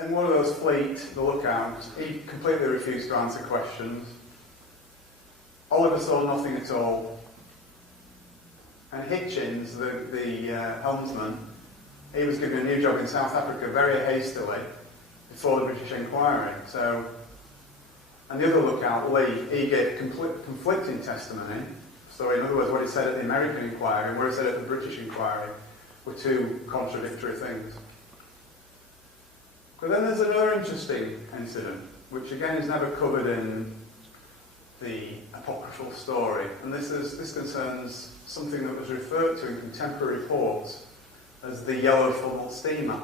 And one of those, Fleet, the lookout, he completely refused to answer questions. Oliver saw nothing at all. And Hitchens, the helmsman, he was given a new job in South Africa very hastily before the British inquiry. So, and the other lookout, Lee, he gave conflicting testimony. So in other words, what he said at the American inquiry and what he said at the British inquiry were 2 contradictory things. But then there's another interesting incident, which again is never covered in the apocryphal story, and this concerns something that was referred to in contemporary reports as the yellow funnel steamer.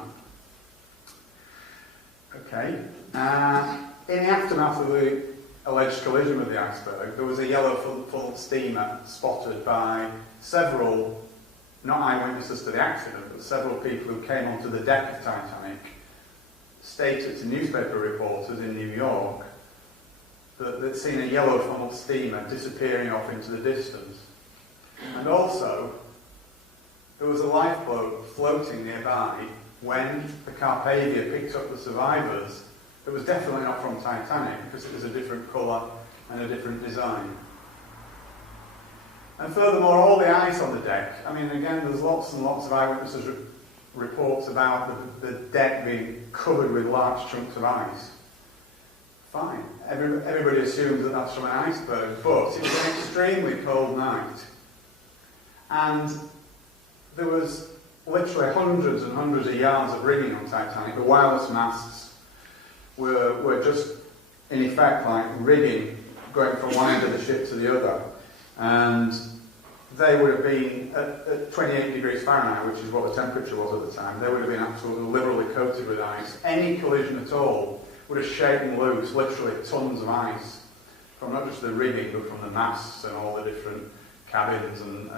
Okay, in the aftermath of the alleged collision with the iceberg, there was a yellow funnel steamer spotted by several, not eyewitnesses to the accident, but several people who came onto the deck of Titanic, stated to newspaper reporters in New York that they'd seen a yellow funnel steamer disappearing off into the distance. And also, there was a lifeboat floating nearby when the Carpathia picked up the survivors. It was definitely not from Titanic because it was a different colour and a different design. And furthermore, all the ice on the deck, I mean, again, there's lots and lots of eyewitnesses reports about the deck being covered with large chunks of ice. Fine. Everybody assumes that that's from an iceberg, but it was an extremely cold night. And there was literally hundreds and hundreds of yards of rigging on Titanic. The wireless masts were just, in effect, like rigging going from one end of the ship to the other. And they would have been at 28 degrees Fahrenheit, which is what the temperature was at the time. They would have been absolutely liberally coated with ice. Any collision at all would have shaken loose literally tons of ice from not just the rigging, but from the masts and all the different cabins and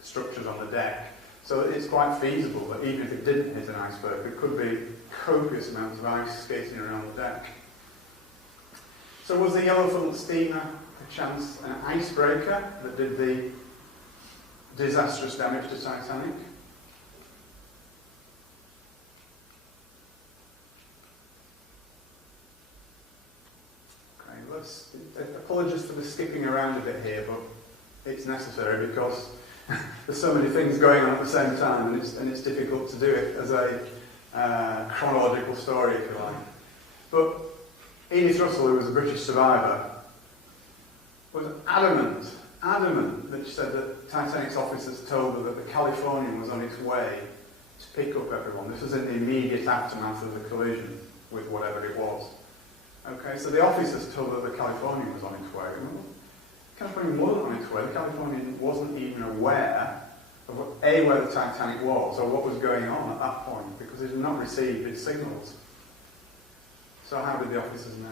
structures on the deck. So it's quite feasible that even if it didn't hit an iceberg, there could be copious amounts of ice skating around the deck. So was the yellow funnel steamer perchance an icebreaker that did the disastrous damage to Titanic? Apologies for the skipping around a bit here, but it's necessary because there's so many things going on at the same time, and it's difficult to do it as a chronological story, if you like. But Edith Russell, who was a British survivor, was adamant that she said that Titanic's officers told her that the Californian was on its way to pick up everyone. This was in the immediate aftermath of the collision with whatever it was. Okay, so the officers told her the Californian was on its way. The Californian wasn't on its way. The Californian wasn't even aware of where the Titanic was or what was going on at that point because it had not received its signals. So how did the officers know?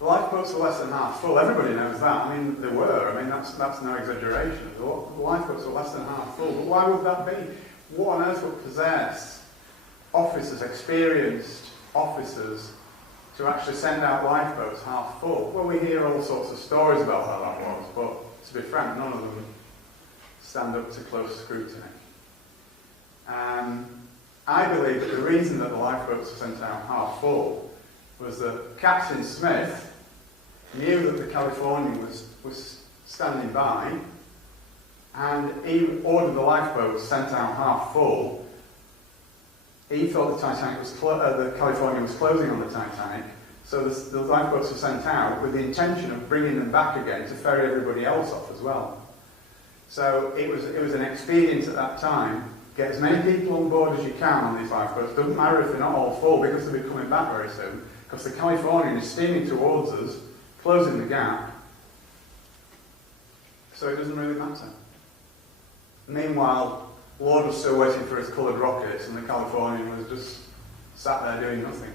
The lifeboats were less than half full. Everybody knows that. I mean, they were. I mean, that's no exaggeration. The lifeboats were less than half full. But why would that be? What on earth would possess officers, experienced officers, to actually send out lifeboats half full? Well, we hear all sorts of stories about how that was, but to be frank, none of them stand up to close scrutiny. I believe that the reason that the lifeboats were sent out half full was that Captain Smith knew that the Californian was standing by, and he ordered the lifeboats sent out half full. He thought the Californian was closing on the Titanic, so the lifeboats were sent out with the intention of bringing them back again to ferry everybody else off as well. So it was an expedient at that time. Get as many people on board as you can on these lifeboats. Doesn't matter if they're not all full, because they'll be coming back very soon. Because the Californian is steaming towards us, closing the gap. So it doesn't really matter. Meanwhile, Lord was still waiting for his coloured rockets, and the Californian was just sat there doing nothing.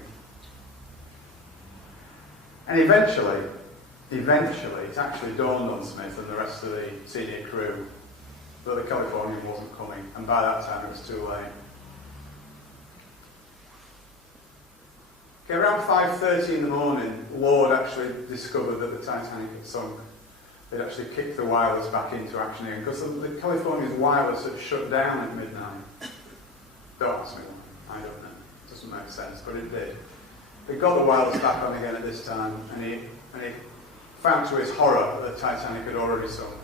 And eventually, it actually dawned on Smith and the rest of the senior crew that the Californian wasn't coming, and by that time it was too late. Okay, around 5:30 in the morning, Lord actually discovered that the Titanic had sunk. They'd actually kicked the wireless back into action again, because the Californian's wireless had shut down at midnight. Don't ask me why, I don't know. It doesn't make sense, but it did. They got the wireless back on again at this time, and he found to his horror that the Titanic had already sunk.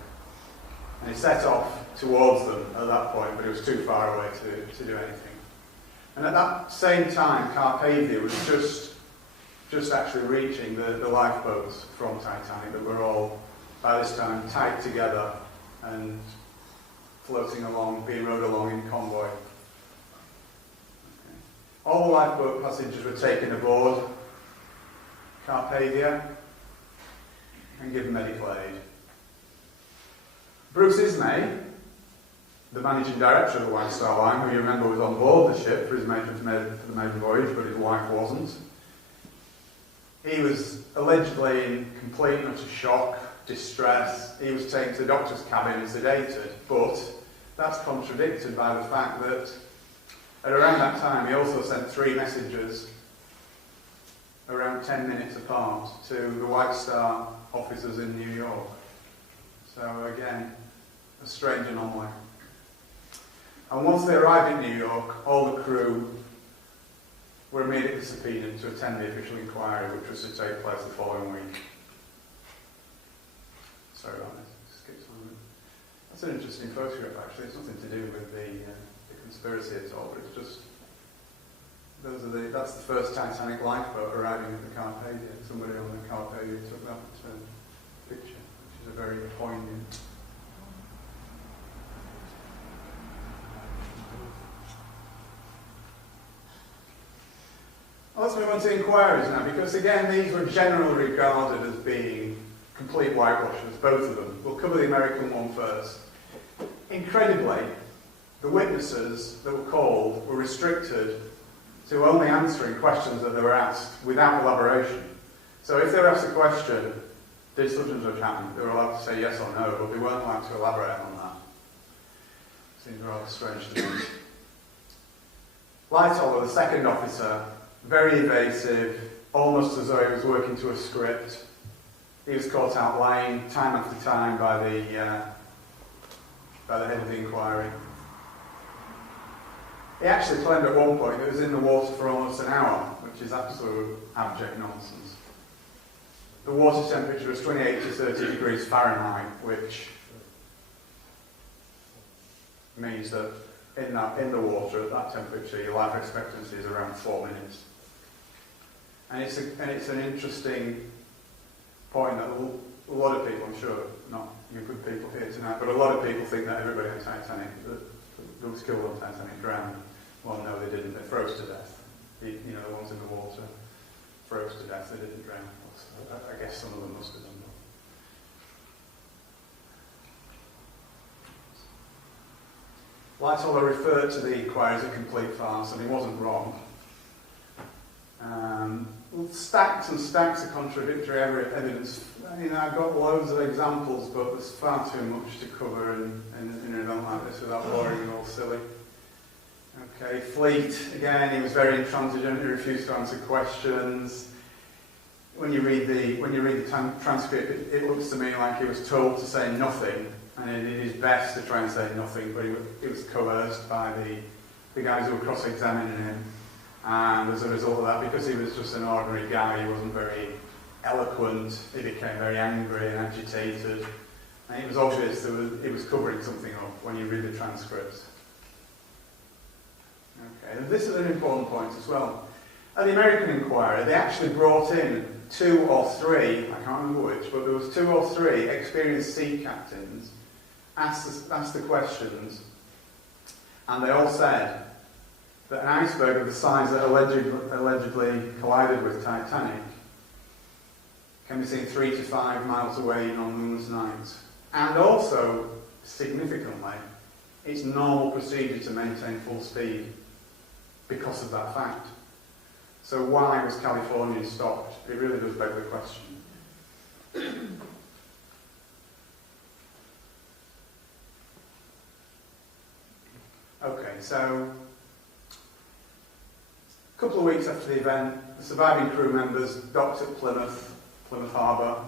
And he set off towards them at that point, but it was too far away to do anything. And at that same time, Carpathia was just actually reaching the lifeboats from Titanic that were all, by this time, tied together and floating along, being rowed along in convoy. Okay. All the lifeboat passengers were taken aboard Carpathia and given medical aid. Bruce Ismay, the managing director of the White Star Line, who you remember was on board the ship for the maiden voyage, but his wife wasn't. He was allegedly in complete and utter shock, distress. He was taken to the doctor's cabin and sedated, but that's contradicted by the fact that at around that time he also sent 3 messages around 10 minutes apart to the White Star officers in New York. So again, a strange anomaly. And once they arrived in New York, all the crew were immediately subpoenaed to attend the official inquiry, which was to take place the following week. Sorry about this. Skip some of it. That's an interesting photograph, actually. It's nothing to do with the conspiracy at all, but it's just that's the first Titanic lifeboat arriving at the Carpathia. Somebody on the Carpathia took that picture, which is a very poignant. Well, let's move on to inquiries now, because again, these were generally regarded as being complete whitewashers, both of them. We'll cover the American one first. Incredibly, the witnesses that were called were restricted to only answering questions that they were asked without elaboration. So if they were asked a question, did such and such happen, they were allowed to say yes or no, but they weren't allowed to elaborate on that. Seems rather strange to me. Lightoller, the second officer, very evasive, almost as though he was working to a script. He was caught out lying time after time by the head of the inquiry. He actually claimed at one point that he was in the water for almost an hour, which is absolute abject nonsense. The water temperature was 28 to 30 degrees Fahrenheit, which means that in the water at that temperature, your life expectancy is around 4 minutes. And it's an interesting point that a lot of people, I'm sure, not you good people here tonight, but a lot of people think that everybody on Titanic that was killed on Titanic drowned. Well, no, they didn't. They froze to death. The ones in the water froze to death. They didn't drown. I guess some of them must have done that. Lightoller referred to the inquiry as a complete farce, and he wasn't wrong. Stacks and stacks of contradictory evidence. I've got loads of examples, but there's far too much to cover in an event like this without boring you all silly. Okay, Fleet, again, he was very intransigent, he refused to answer questions. When you read the transcript, it looks to me like he was told to say nothing, and he did his best to try and say nothing, but he was coerced by the guys who were cross-examining him. And as a result of that, because he was just an ordinary guy, he wasn't very eloquent, he became very angry and agitated. And it was obvious that he was covering something up when you read the transcripts. Okay, and this is an important point as well. At the American inquiry, they actually brought in 2 or 3, I can't remember which, but there was 2 or 3 experienced sea captains asked the questions, and they all said that an iceberg of the size that allegedly collided with Titanic can be seen 3 to 5 miles away on moonless nights. And also, significantly, it's normal procedure to maintain full speed because of that fact. So why was California stopped? It really does beg the question. Okay, so a couple of weeks after the event, the surviving crew members docked at Plymouth Harbour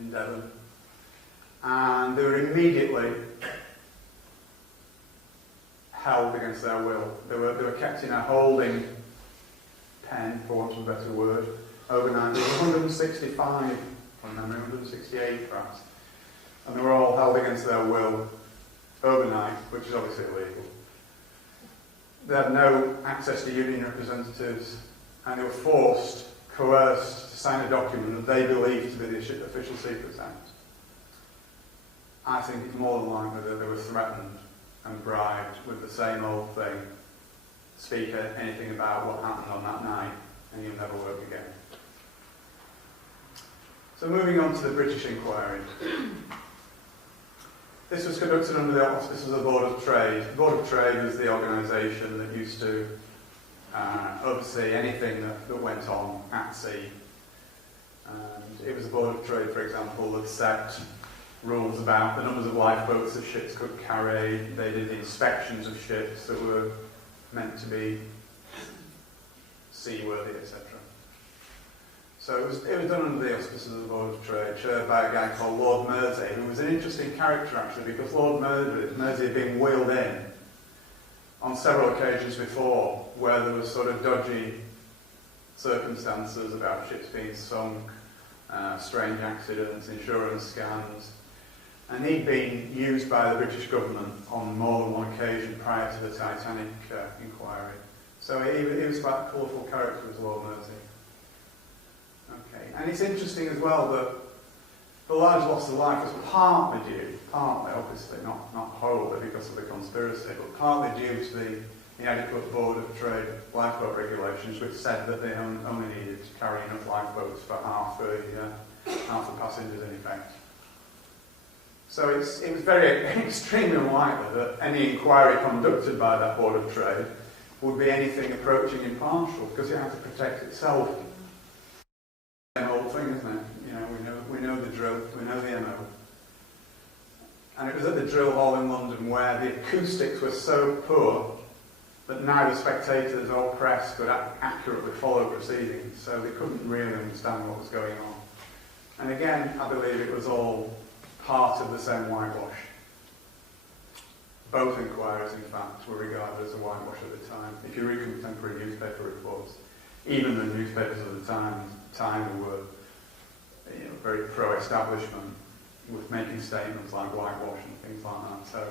in Devon, and they were immediately held against their will. They were kept in a holding pen, for want of a better word, overnight. There were 165, from memory, 168 perhaps, and they were all held against their will overnight, which is obviously illegal. They had no access to union representatives, and they were forced, coerced, to sign a document that they believed to be the Official Secrets Act. I think it's more than likely that they were threatened and bribed with the same old thing. Speak anything about what happened on that night, and you'll never work again. So moving on to the British inquiry. This was conducted under the auspices of the Board of Trade. The Board of Trade was the organisation that used to oversee anything that went on at sea. And it was the Board of Trade, for example, that set rules about the numbers of lifeboats that ships could carry. They did inspections of ships that were meant to be seaworthy, etc. So it was done under the auspices of the Board of Trade, chaired by a guy called Lord Mersey, who was an interesting character actually, because Lord Mersey had been wheeled in on several occasions before, where there was sort of dodgy circumstances about ships being sunk, strange accidents, insurance scams, and he'd been used by the British government on more than one occasion prior to the Titanic inquiry. So he was quite a colourful character as Lord Mersey. Okay, and it's interesting as well that the large loss of life was partly obviously, not wholly because of the conspiracy, but partly due to the inadequate Board of Trade lifeboat regulations, which said that they only needed to carry enough lifeboats for half the passengers in effect. So it was very extremely unlikely that any inquiry conducted by that Board of Trade would be anything approaching impartial, because it had to protect itself. Same old thing, isn't it? You know, we know the drill, we know the MO. And it was at the drill hall in London where the acoustics were so poor that neither spectators or press could accurately follow proceedings, so they couldn't really understand what was going on. And again, I believe it was all part of the same whitewash. Both inquiries, in fact, were regarded as a whitewash at the time. If you read contemporary newspaper reports, even the newspapers of the time were very pro-establishment, with making statements like whitewash and things like that. So,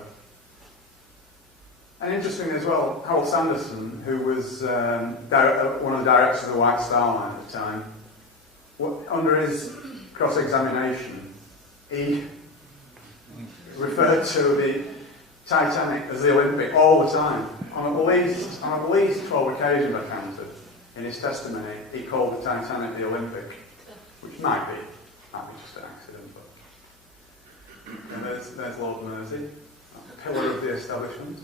and interesting as well, Harold Sanderson, who was one of the directors of the White Star Line at the time, under his cross-examination, he referred to the Titanic as the Olympic all the time. On at least 12 occasions I counted in his testimony, he called the Titanic the Olympic, which might be just an accident. But and there's Lord Mersey, a pillar of the establishment,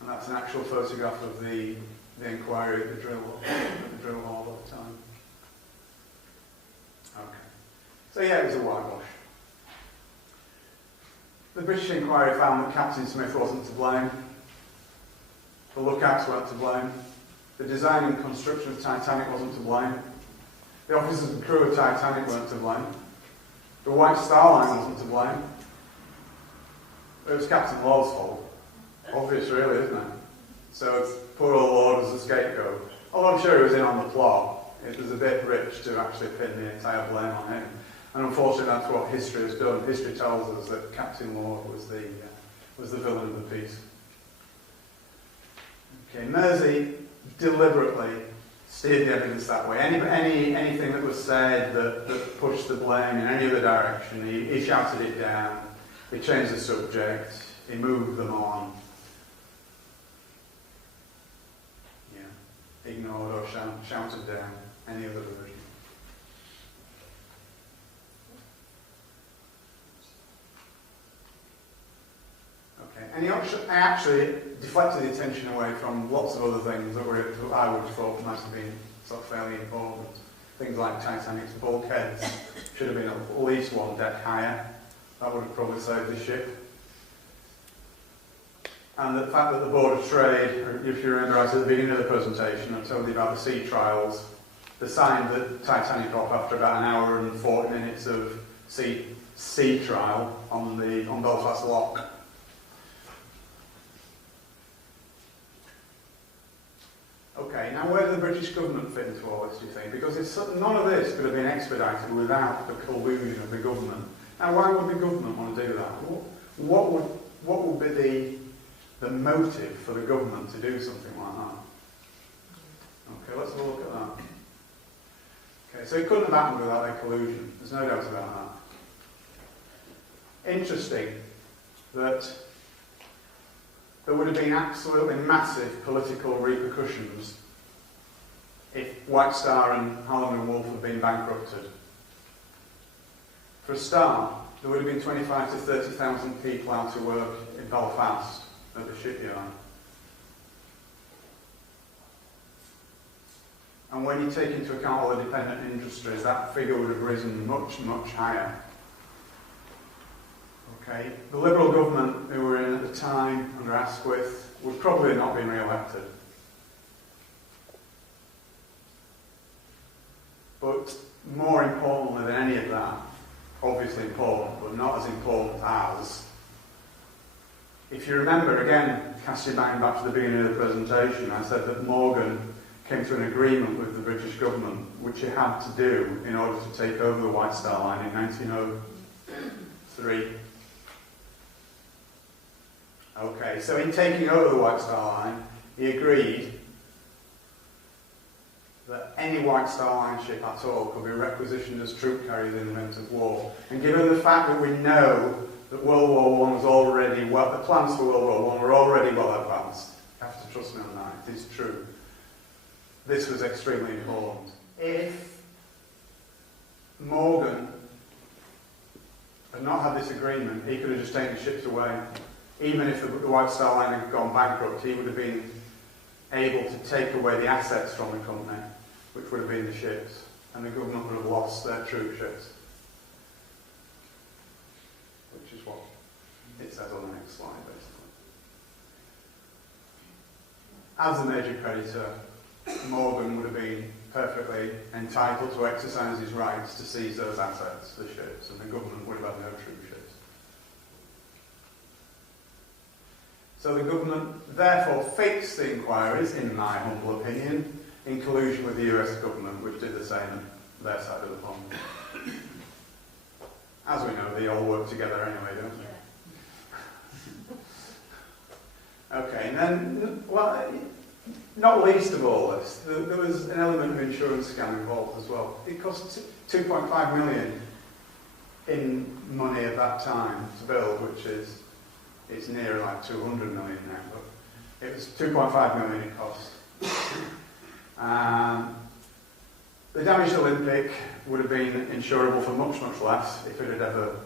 and that's an actual photograph of the inquiry at the drill hall at the time. Okay, so yeah, it was a whitewash. The British inquiry found that Captain Smith wasn't to blame. The lookouts weren't to blame. The design and construction of Titanic wasn't to blame. The officers and crew of Titanic weren't to blame. The White Star Line wasn't to blame. It was Captain Lord's fault. Obvious, really, isn't it? So poor old Lord was the scapegoat. Although I'm sure he was in on the plot, it was a bit rich to actually pin the entire blame on him. And unfortunately, that's what history has done. History tells us that Captain Lord was the villain of the piece. Okay, Mersey deliberately steered the evidence that way. Anything that was said that pushed the blame in any other direction, he shouted it down, he changed the subject, he moved them on. Yeah, ignored or shouted down any other version. Okay, and he actually deflected the attention away from lots of other things that I would have thought might have been sort of fairly important. Things like Titanic's bulkheads should have been at least one deck higher. That would have probably saved the ship. And the fact that the Board of Trade, if you remember right at the beginning of the presentation, I told you about the sea trials. They signed the Titanic off after about an hour and 40 minutes of sea trial on Belfast Lock. Okay, now where does the British government fit into all this, do you think? Because none of this could have been expedited without the collusion of the government. Now, why would the government want to do that? What would be the motive for the government to do something like that? Okay, let's have a look at that. Okay, so it couldn't have happened without their collusion. There's no doubt about that. Interesting that there would have been absolutely massive political repercussions if White Star and Hallam and Wolff had been bankrupted. For a start, there would have been 25 to 30,000 people out to work in Belfast at the shipyard. And when you take into account all the dependent industries, that figure would have risen much, much higher. Okay, the Liberal government who were in at the time, under Asquith, would probably not have been re-elected. But more importantly than any of that, obviously important, but not as important as, if you remember, again, cast your mind back to the beginning of the presentation, I said that Morgan came to an agreement with the British government, which he had to do in order to take over the White Star Line in 1903. Okay, so in taking over the White Star Line, he agreed that any White Star Line ship at all could be requisitioned as troop carriers in the event of war. And given the fact that we know that World War I was already the plans for World War I were already well advanced, you have to trust me on that, it is true. This was extremely important. If Morgan had not had this agreement, he could have just taken ships away. Even if the White Star Line had gone bankrupt, he would have been able to take away the assets from the company, which would have been the ships, and the government would have lost their troop ships. Which is what it says on the next slide, basically. As a major creditor, Morgan would have been perfectly entitled to exercise his rights to seize those assets, the ships, and the government would have had no troop ships. So the government therefore fixed the inquiries, in my humble opinion, in collusion with the US government, which did the same on their side of the pond. As we know, they all work together anyway, don't they? Okay, and then, well, not least of all this, there was an element of insurance scam involved as well. It cost 2.5 million in money at that time to build, which is, it's near like 200 million now, but it was 2.5 million it cost. The damaged Olympic would have been insurable for much, much less if it had ever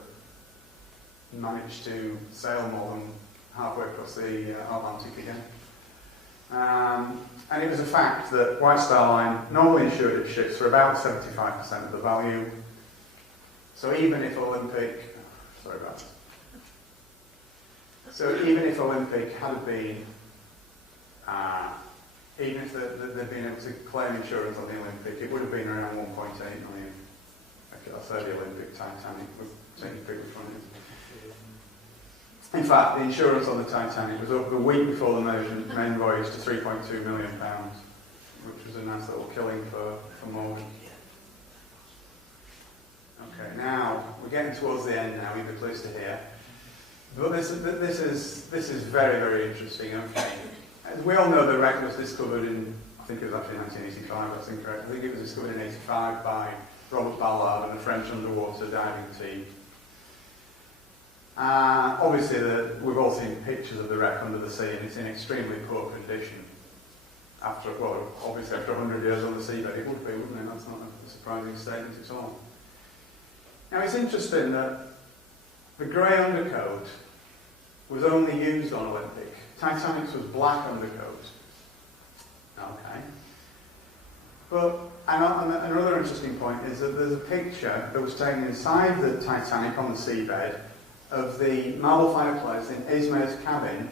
managed to sail more than halfway across the Atlantic again. And it was a fact that White Star Line normally insured its ships for about 75% of the value. So even if Olympic, sorry about that. So even if Olympic had been, even if they'd been able to claim insurance on the Olympic, it would have been around 1.8 million I say the Olympic Titanic, we'll take a pick which one it is. In fact, the insurance on the Titanic was up the week before the main voyage to £3.2 million, which was a nice little killing for Morgan. Okay, now we're getting towards the end now. You'll be pleased to hear. But this is very, very interesting. Okay, as we all know, the wreck was discovered in, I think it was actually 1985. That's incorrect. I think it was discovered in '85 by Robert Ballard and a French underwater diving team. Obviously, we've all seen pictures of the wreck under the sea, and it's in extremely poor condition. Obviously after 100 years on the seabed, it would be, wouldn't it? That's not a surprising statement at all. Now, it's interesting that the grey undercoat was only used on Olympic. Titanic's was black undercoat. Okay. But another interesting point is that there's a picture that was taken inside the Titanic on the seabed of the marble fireplace in Ismay's cabin,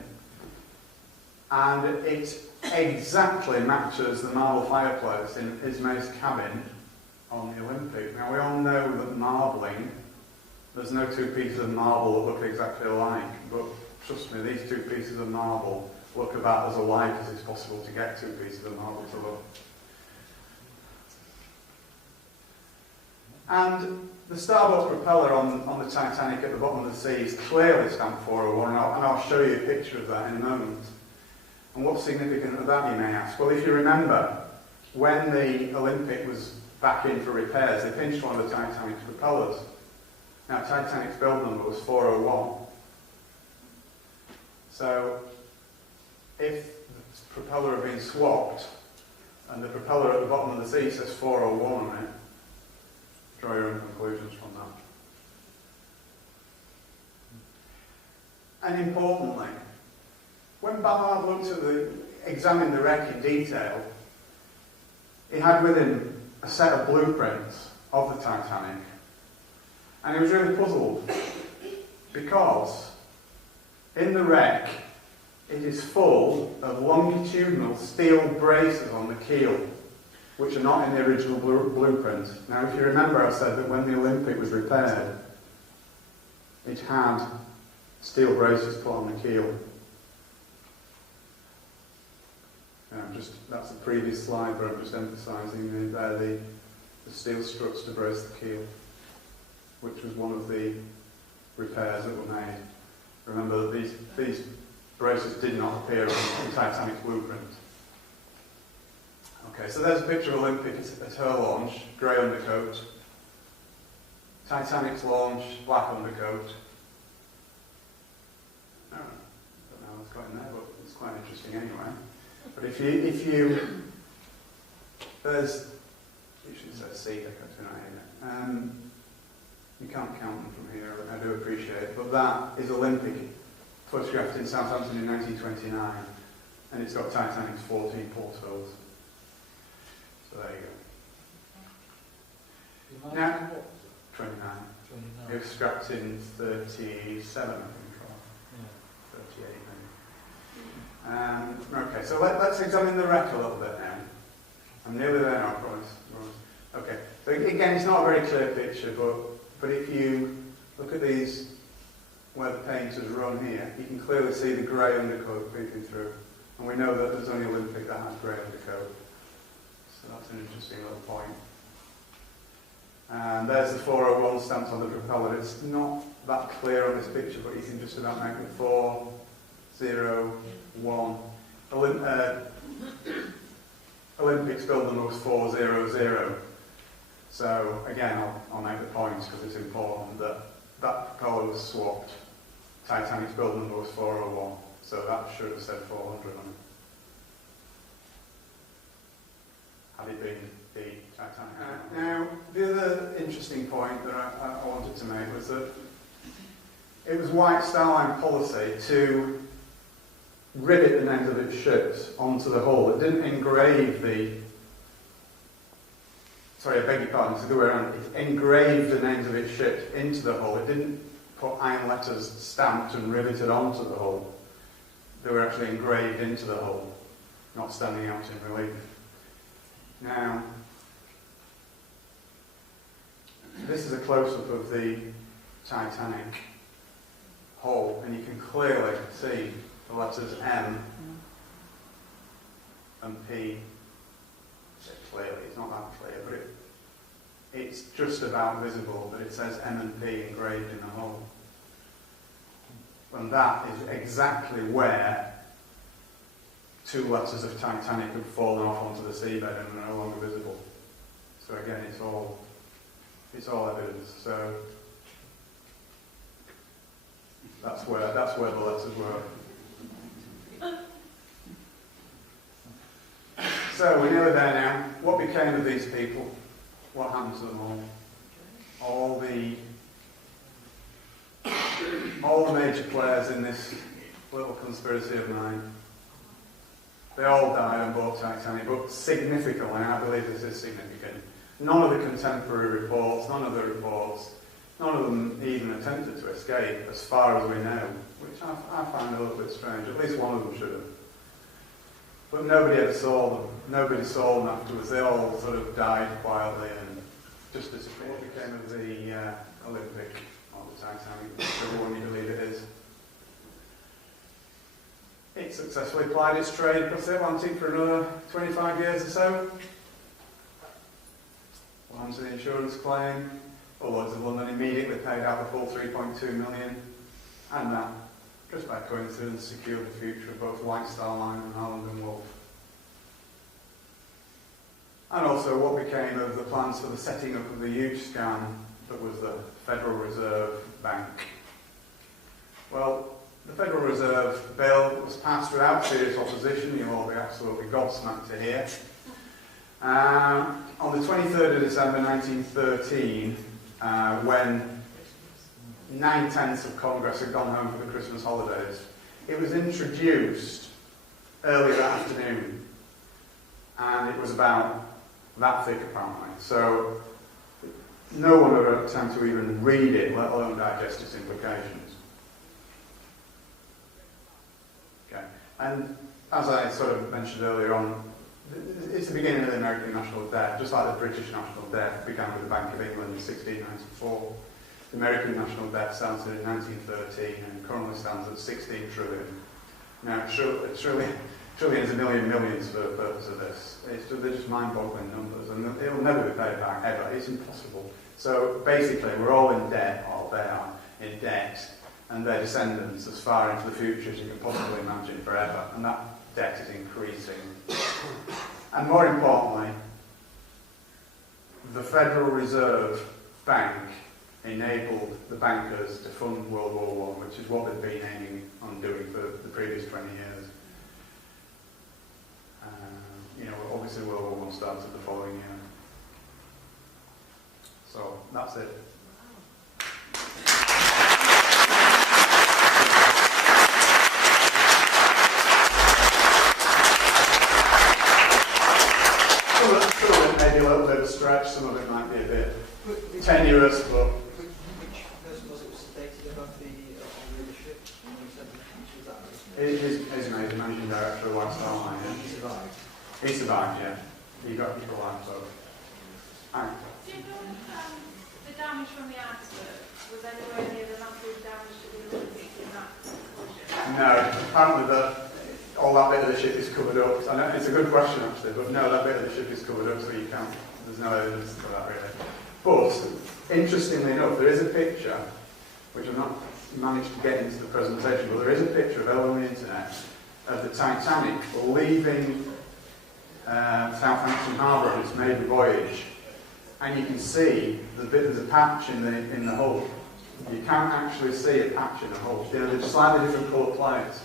and it exactly matches the marble fireplace in Ismay's cabin on the Olympic. Now, we all know that marbling, there's no two pieces of marble that look exactly alike, but trust me, these two pieces of marble look about as alike as it's possible to get two pieces of marble to look. And the starboard propeller on the Titanic at the bottom of the sea is clearly stamped 401, and I'll show you a picture of that in a moment. And what's significant of that, you may ask? Well, if you remember, when the Olympic was back in for repairs, they pinched one of the Titanic's propellers. Now, Titanic's build number was 401. So, if the propeller had been swapped, and the propeller at the bottom of the sea says 401 on it, draw your own conclusions from that. And importantly, when Ballard examined the wreck in detail, he had with him a set of blueprints of the Titanic. And he was really puzzled because in the wreck it is full of longitudinal steel braces on the keel, which are not in the original blueprint. Now, if you remember, I said that when the Olympic was repaired, it had steel braces put on the keel. That's the previous slide, but I'm just emphasising the steel struts to brace the keel, which was one of the repairs that were made. Remember that these braces did not appear on the Titanic's blueprint. Okay, so there's a picture of Olympic at her launch, grey undercoat. Titanic's launch, black undercoat. I don't know what's got in there, but it's quite interesting anyway. But if you there's, usually says sea deck, I don't know. You can't count them from here, I do appreciate it, but that is Olympic, photographed in Southampton in 1929, and it's got Titanic's 14 portholes. So there you go. Now, 29. It was scrapped in 37, I think, or 38 maybe. Okay, so let's examine the wreck a little bit now. I'm nearly there now, I promise. Okay, so again, it's not a very clear picture, but if you look at these, where the paint has run here, you can clearly see the grey undercoat peeping through. And we know that there's only Olympic that has grey undercoat. So that's an interesting little point. And there's the 401 stamped on the propeller. It's not that clear on this picture, but you can just about make it 401. Olympics build number was 400. So again, I'll make the points because it's important that that propeller was swapped. Titanic's build number was 401, so that should have said 400 on it. Had it been the Titanic. Now, the other interesting point that I wanted to make was that it was White Star Line policy to rivet the names of its ships onto the hull. It didn't engrave I beg your pardon, it's the other way around. It engraved the names of its ships into the hull. It didn't put iron letters stamped and riveted onto the hull. They were actually engraved into the hull, not standing out in relief. Now, This is a close-up of the Titanic hull, and you can clearly see the letters M and P. Clearly, it's not that clear, but it's just about visible, but it says M and P engraved in the hull. And that is exactly where two letters of Titanic have fallen off onto the seabed and are no longer visible. So again, it's all evidence. So that's where the letters were. So we're nearly there now. What became of these people? What happened to them all? All the major players in this little conspiracy of mine. They all died on board Titanic, but significantly, and I believe this is significant, none of the contemporary reports, none of them even attempted to escape, as far as we know, which I find a little bit strange. At least one of them should have. But nobody ever saw them. Nobody saw them afterwards. They all sort of died quietly and just disappeared. What became of the Olympic, or the Titanic, whichever one you believe it is? It successfully plied its trade across the Atlantic for another 25 years or so. What happened to the insurance claim? Well, Lloyd's of London immediately paid out the full 3.2 million, and that, just by coincidence, secured the future of both White Star Line and Harland and Wolff. And also, what became of the plans for the setting up of the huge scam that was the Federal Reserve Bank? Well, the Federal Reserve Bill was passed without serious opposition. You'll all be absolutely gobsmacked to hear. On the 23rd of December 1913, when 9/10 of Congress had gone home for the Christmas holidays, it was introduced early that afternoon, and it was about that thick apparently. So no one ever had time to even read it, let alone digest its implications. Okay. And as I sort of mentioned earlier on, it's the beginning of the American national debt, just like the British national debt began with the Bank of England in 1694. The American national debt started in 1913 and currently stands at 16 trillion. Now, trillions a millions for the purpose of this. They're just mind-boggling numbers, and it'll never be paid back, ever. It's impossible. So basically, we're all in debt, or they are in debt, and their descendants as far into the future as you can possibly imagine, forever. And that debt is increasing. And more importantly, the Federal Reserve Bank enabled the bankers to fund World War I, which is what they've been aiming on doing for the previous 20 years. Obviously World War I started the following year. So, that's it. Some of it may be a little bit of a stretch, some of it might be a bit tenuous, but... Which person was it dated above the leadership? He's the managing director of White Star Line, yeah. He survived. He survived, yeah. He got people life, so... Alright. Do you know if the damage from the iceberg was anywhere near the massive damage to the Olympic in that collision? No, apparently all that bit of the ship is covered up. I know, it's a good question actually, but no, that bit of the ship is covered up, so you can't, there's no evidence for that really. But, interestingly enough, there is a picture, which I've not managed to get into the presentation, but there is a picture available on the internet of the Titanic leaving Southampton Harbour on its maiden voyage, and you can see there's a patch in the hull. You can't actually see a patch in the hull. They're slightly different coloured plates.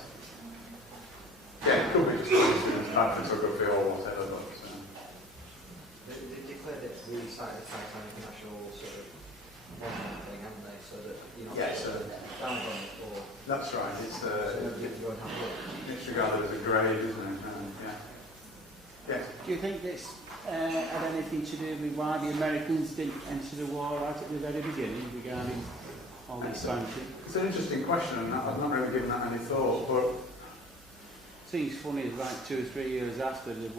Yeah, it could be just bad photography or whatever. They declared it the site of the Titanic national sort of monument thing, haven't they? So that you're not down on it or... That's right. It's so you can go and have a look. it's regarded as a grave, isn't it? Yeah. Do you think this had anything to do with why the Americans didn't enter the war right at the very beginning regarding all this sanctions? It's an interesting question, and I've not really given that any thought, but seems funny, it's like 2 or 3 years after the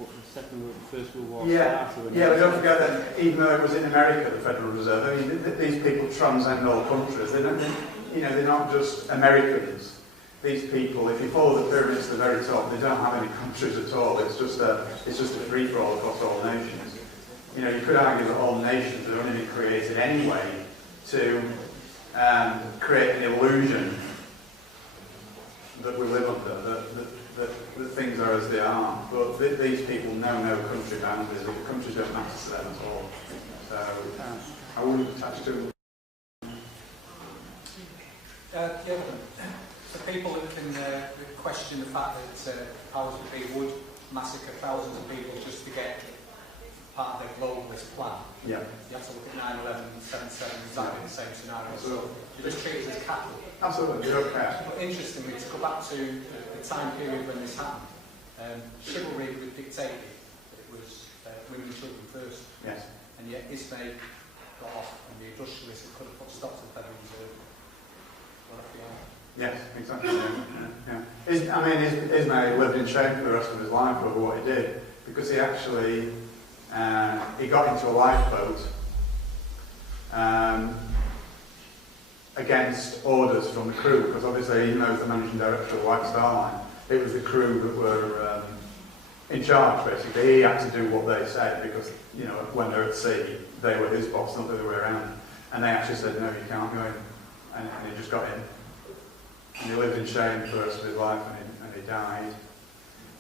First World War Yeah, started. yeah, but don't forget that even though it was in America, the Federal Reserve, I mean, these people transcend all countries. They're not just Americans. These people, if you follow the pyramids to the very top, they don't have any countries at all. It's just a free-for-all across all nations. You know, you could argue that all nations have only been created anyway to create an illusion that we live under, that things are as they are. But these people know no country boundaries. The countries don't matter to them at all. So I wouldn't attach to them. So people that can question the fact that powers that be would massacre thousands of people just to get part of their globalist plan. Yeah. You have to look at 9/11 and 7/7, exactly the same scenario. So you just treat it as cattle. Absolutely, you don't care. But interestingly, to go back to the time period when this happened, chivalry was dictated that it was women and children first. Yes. And yet Ismay got off, and the industrialists could have put a stop to the Federal Reserve. Yes, exactly. Yeah. I mean, Ismay lived in shame for the rest of his life over what he did, because he actually he got into a lifeboat against orders from the crew, because obviously he knows the managing director of White Star Line. It was the crew that were in charge, basically. He had to do what they said, because, you know, when they're at sea, they were his boss, not the other way around. And they actually said, no, you can't go in. And he just got in. And he lived in shame for the rest of his life, and he died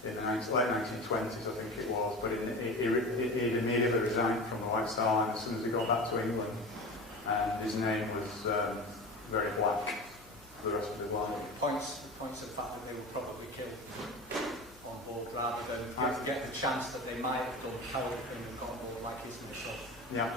in the late 1920s, I think it was. But he immediately resigned from the White Star Line as soon as he got back to England. And his name was very black for the rest of his life. Points to the fact that they were probably killed on board, rather than get the chance that they might have done coward thing and got on board like his himself. Yeah,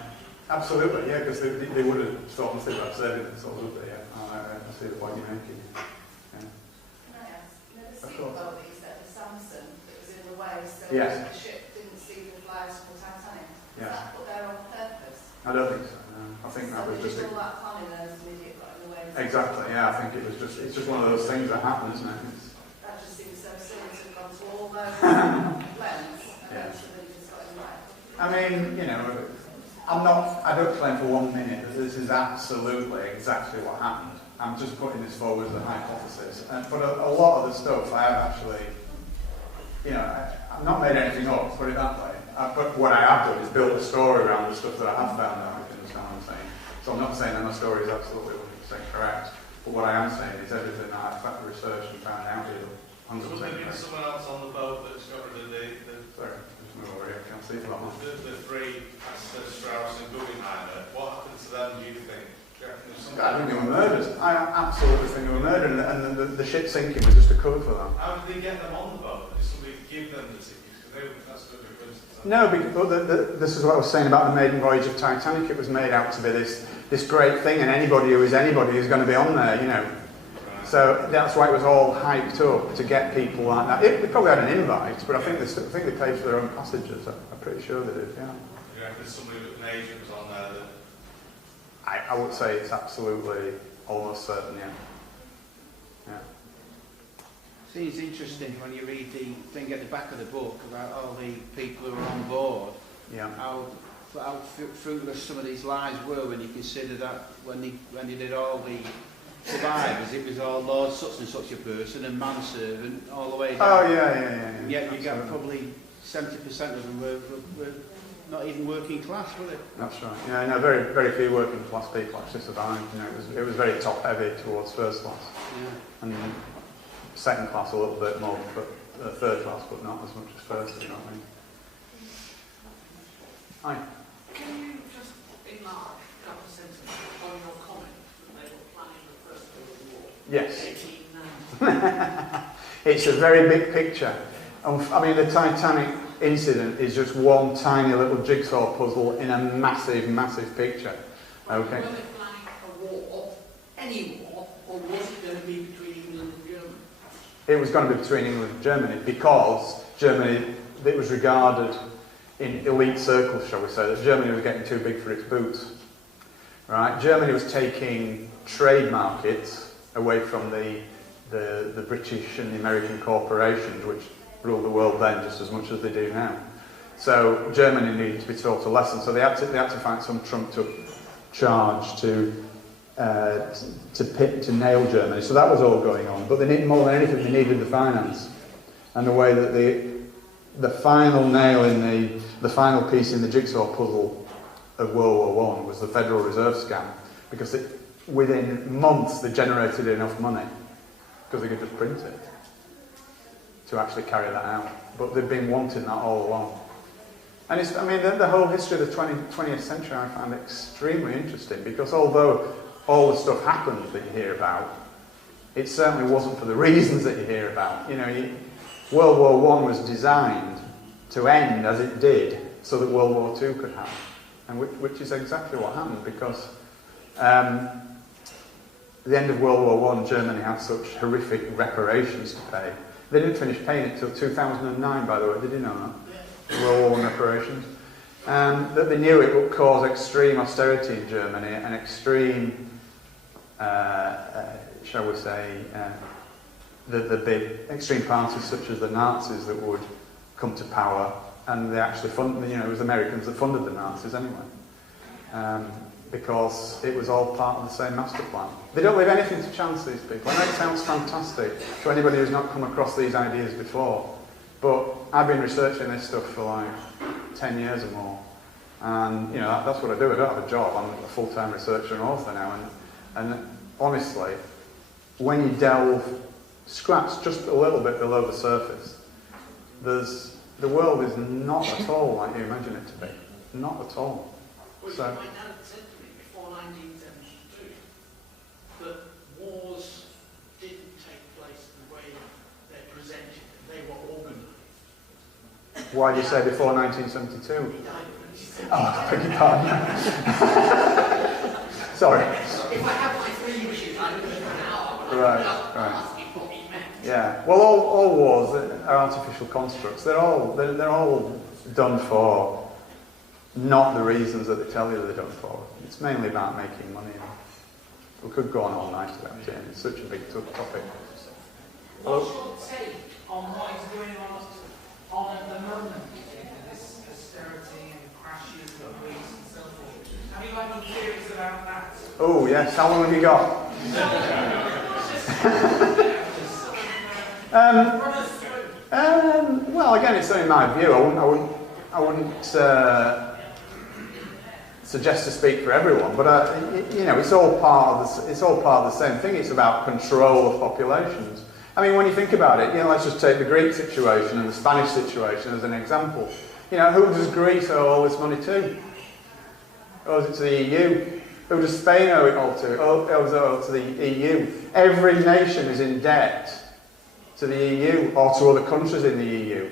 absolutely, yeah, because they would have thought and think about saving themselves, would they? Yeah, I see the point you're making. Yeah. Can I ask, the seatbelt that you said for Samson that was in the way so Yes. the ship didn't see the flags from the Titanic? Was Yes. that put there on purpose? I don't think so. No. I think that was just all that planning there was an idiot got in the way. exactly. Yeah, I think it's just one of those things that happen, isn't it? That just seems so silly to have gone to all those lengths and then somebody just got in the way. I mean, you know, I don't claim for 1 minute that this is absolutely exactly what happened. I'm just putting this forward as a hypothesis. But a lot of the stuff I have actually, you know, I've not made anything up, put it that way. But what I have done is build a story around the stuff that I have found out, if you understand what I'm saying. So I'm not saying that my story is absolutely 100% correct, but what I am saying is everything that I've researched and found out is 100% So there correct. someone else on the boat that discovered the Sorry, just move over here, I can't see that one. three, Strauss and Guggenheimer. What happened to them, do you think? Do you reckon there's something- I think they were murdered. I absolutely think they were murdered, and the ship sinking was just a cover for that. How did they get them on the boat? Did somebody give them the tickets? Because that's a bit of a coincidence. No, but this is what I was saying about the maiden voyage of Titanic. It was made out to be this great thing, and anybody who is anybody is going to be on there, you know. Right. So that's why it was all hyped up to get people like that. They probably had an invite, but I think they paid for their own passages. I'm pretty sure they did. Yeah. Do you reckon somebody with an agent was on there that... I would say it's absolutely almost certain. Yeah. Yeah. Seems interesting when you read the thing at the back of the book about all the people who were on board. Yeah. How fruitless some of these lies were when you consider that when they did all the survivors, it was all Lord such and such a person and manservant all the way down. Oh yeah. Yet you get probably 70% of them were not even working class, were they? That's right. Yeah, no, very, very few working class people actually survived. You know, it was very top heavy towards first class, and second class a little bit more, but third class, but not as much as first. You know what I mean? Hi. Can you just enlarge a couple of sentences on your comment that they were planning the First World War? Yes. 1890. It's a very big picture. I mean, the Titanic incident is just one tiny little jigsaw puzzle in a massive, massive picture. Okay. Were they planning a war, any war, or was it going to be between England and Germany? It was going to be between England and Germany because Germany, it was regarded in elite circles, shall we say, that Germany was getting too big for its boots. Right? Germany was taking trade markets away from the the British and the American corporations, which ruled the world then just as much as they do now. So Germany needed to be taught a lesson. So they had to find some trumped-up charge to nail Germany. So that was all going on. But they needed more than anything. They needed the finance, and the way that the final nail in the final piece in the jigsaw puzzle of World War I was the Federal Reserve scam, because within months they generated enough money because they could just print it to actually carry that out. But they've been wanting that all along. And the whole history of the 20th century I find extremely interesting, because although all the stuff happened that you hear about, it certainly wasn't for the reasons that you hear about. World War I was designed to end as it did so that World War II could happen, and which is exactly what happened, because at the end of World War I, Germany had such horrific reparations to pay. They didn't finish paying it till 2009, by the way. Did you know that? World War I reparations. That they knew it would cause extreme austerity in Germany and extreme, shall we say, the big extreme parties such as the Nazis that would come to power, and they actually funded, it was the Americans that funded the Nazis anyway, because it was all part of the same master plan. They don't leave anything to chance, these people. I know it sounds fantastic to anybody who's not come across these ideas before, but I've been researching this stuff for like 10 years or more, and that's what I do. I don't have a job. I'm a full-time researcher and author now, and honestly, when you scratch just a little bit below the surface, the world is not at all like you imagine it to be. Not at all. Well, So, my dad said to me before 1972 that wars didn't take place the way they're presented. They were organised. why do you say before 1972? He died when he Oh, I beg your pardon. Sorry. If I had my 3 wishes, I would have an hour. But Right, I right. ask you what he meant. Yeah. Well, all wars are artificial constructs. They're all done for not the reasons that they tell you they're done for. It's mainly about making money. We could go on all night about it. It's such a big topic. What's your take on what is going on at the moment in this austerity and crashes and Greece and so forth? Have you got any theories about that? Oh, yes. How long have you got? Well, again, it's only my view. I wouldn't suggest to speak for everyone, but it's all part of the same thing. It's about control of populations. I mean, when you think about it, let's just take the Greek situation and the Spanish situation as an example. Who does Greece owe all this money to? Owes it to the EU? Who does Spain owe it all to? Owes it all to the EU. Every nation is in debt to the EU or to other countries in the EU.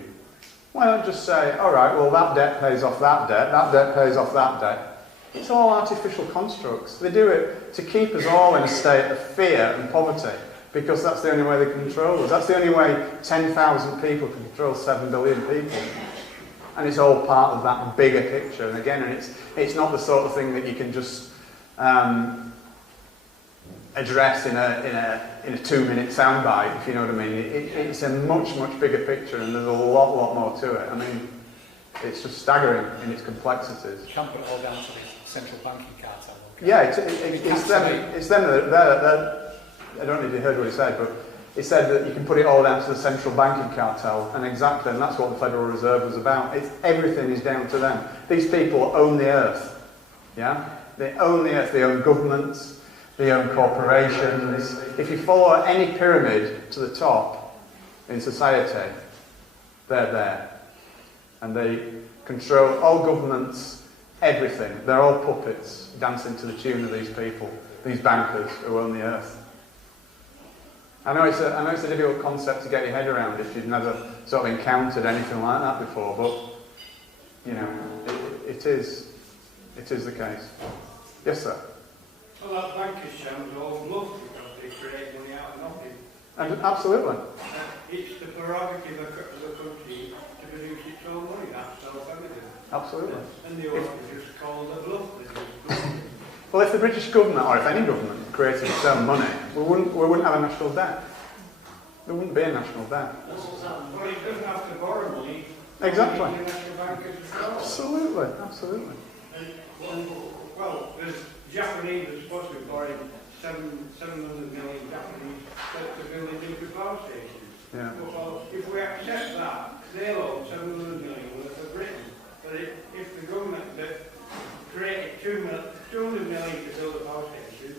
Why not just say, all right, well, that debt pays off that debt pays off that debt. It's all artificial constructs. They do it to keep us all in a state of fear and poverty, because that's the only way they can control us. That's the only way 10,000 people can control 7 billion people. And it's all part of that bigger picture. And again, it's not the sort of thing that you can just address in a 2-minute soundbite, if you know what I mean. It's a much, much bigger picture, and there's a lot more to it. I mean, it's just staggering in its complexities. You can't put it all down to the central banking cartel. Yeah, it's them that I don't know if you heard what he said, but he said that you can put it all down to the central banking cartel, and exactly, and that's what the Federal Reserve was about. Everything is down to them. These people own the earth, yeah? They own the earth, they own governments, they own corporations. If you follow any pyramid to the top in society, they're there. And they control all governments, everything. They're all puppets dancing to the tune of these people, these bankers who own the earth. I know it's a difficult concept to get your head around if you've never sort of encountered anything like that before, but it is the case. Yes, sir. Well, that bankers' shams are all bluff because they create money out of nothing. And absolutely. It's the prerogative of the country to produce its own money. That's self-evident. Absolutely. And they ought to just call it a bluff. Well, if the British government, or if any government, created its own money, we wouldn't have a national debt. there wouldn't be a national debt. Well, he doesn't have to borrow money. Exactly. The national bank is well. Absolutely, absolutely. Well, there's Japanese are supposed to be borrowing 700 million Japanese to build a nuclear power station. Yeah. Well, if we accept that, they'll own 700 million worth of Britain. But if the government that created 200 million to build a power station,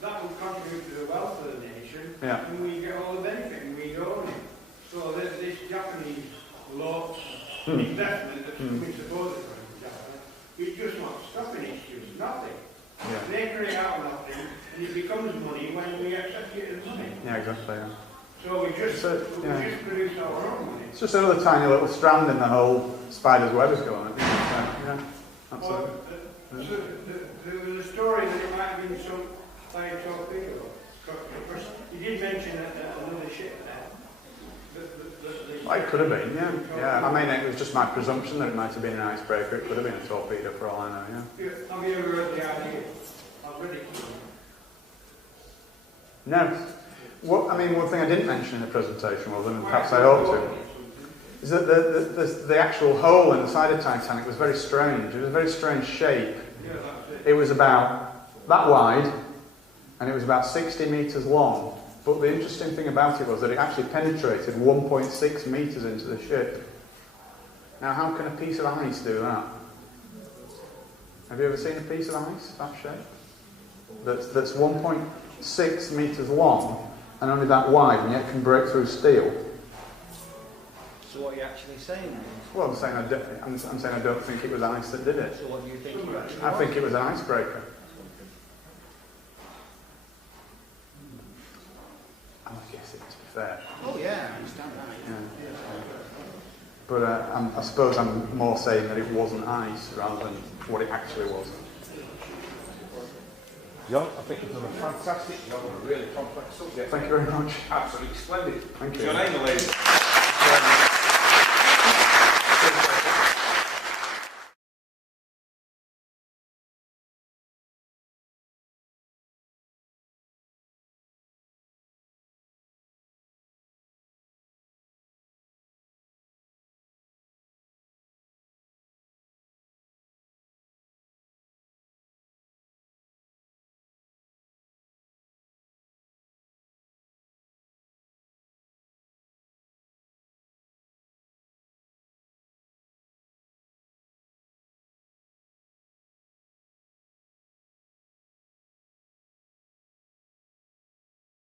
that will contribute to the wealth of the nation, Yeah. and we get all the benefit, and we own it. So this Japanese law investment that's we suppose it's going to Japan, it just not stopping it, it's just nothing. Yeah. They create out nothing, and it becomes money when we accept it as money. Yeah, exactly. Yeah. So we just yeah. produce our own money. It's just another tiny little strand in the whole spider's web is going. Yeah, absolutely. So there was a story that it might have been some by a torpedo. You did mention another ship there. Well, it could have been, yeah. Yeah, I mean, it was just my presumption that it might have been an icebreaker. It could have been a torpedo for all I know, yeah. Have you ever heard the idea? I've read it. No. I mean, one thing I didn't mention in the presentation was, and perhaps I ought to, is that the actual hole in the side of Titanic was very strange. It was a very strange shape. Yeah, that's it. It was about that wide, and it was about 60 metres long. But the interesting thing about it was that it actually penetrated 1.6 metres into the ship. Now, how can a piece of ice do that? Have you ever seen a piece of ice that shape? That's 1.6 metres long and only that wide, and yet can break through steel. So what are you actually saying? Well, I'm saying I don't think it was ice that did it. So what do you think? I think it was an icebreaker. I guess it, to be fair. Oh yeah, I understand that. Yeah. But I suppose I'm more saying that it wasn't ice rather than what it actually was. John, I think you've done a fantastic job on a really complex subject. Thank you very much. Absolutely splendid. Thank you. Your name, ladies.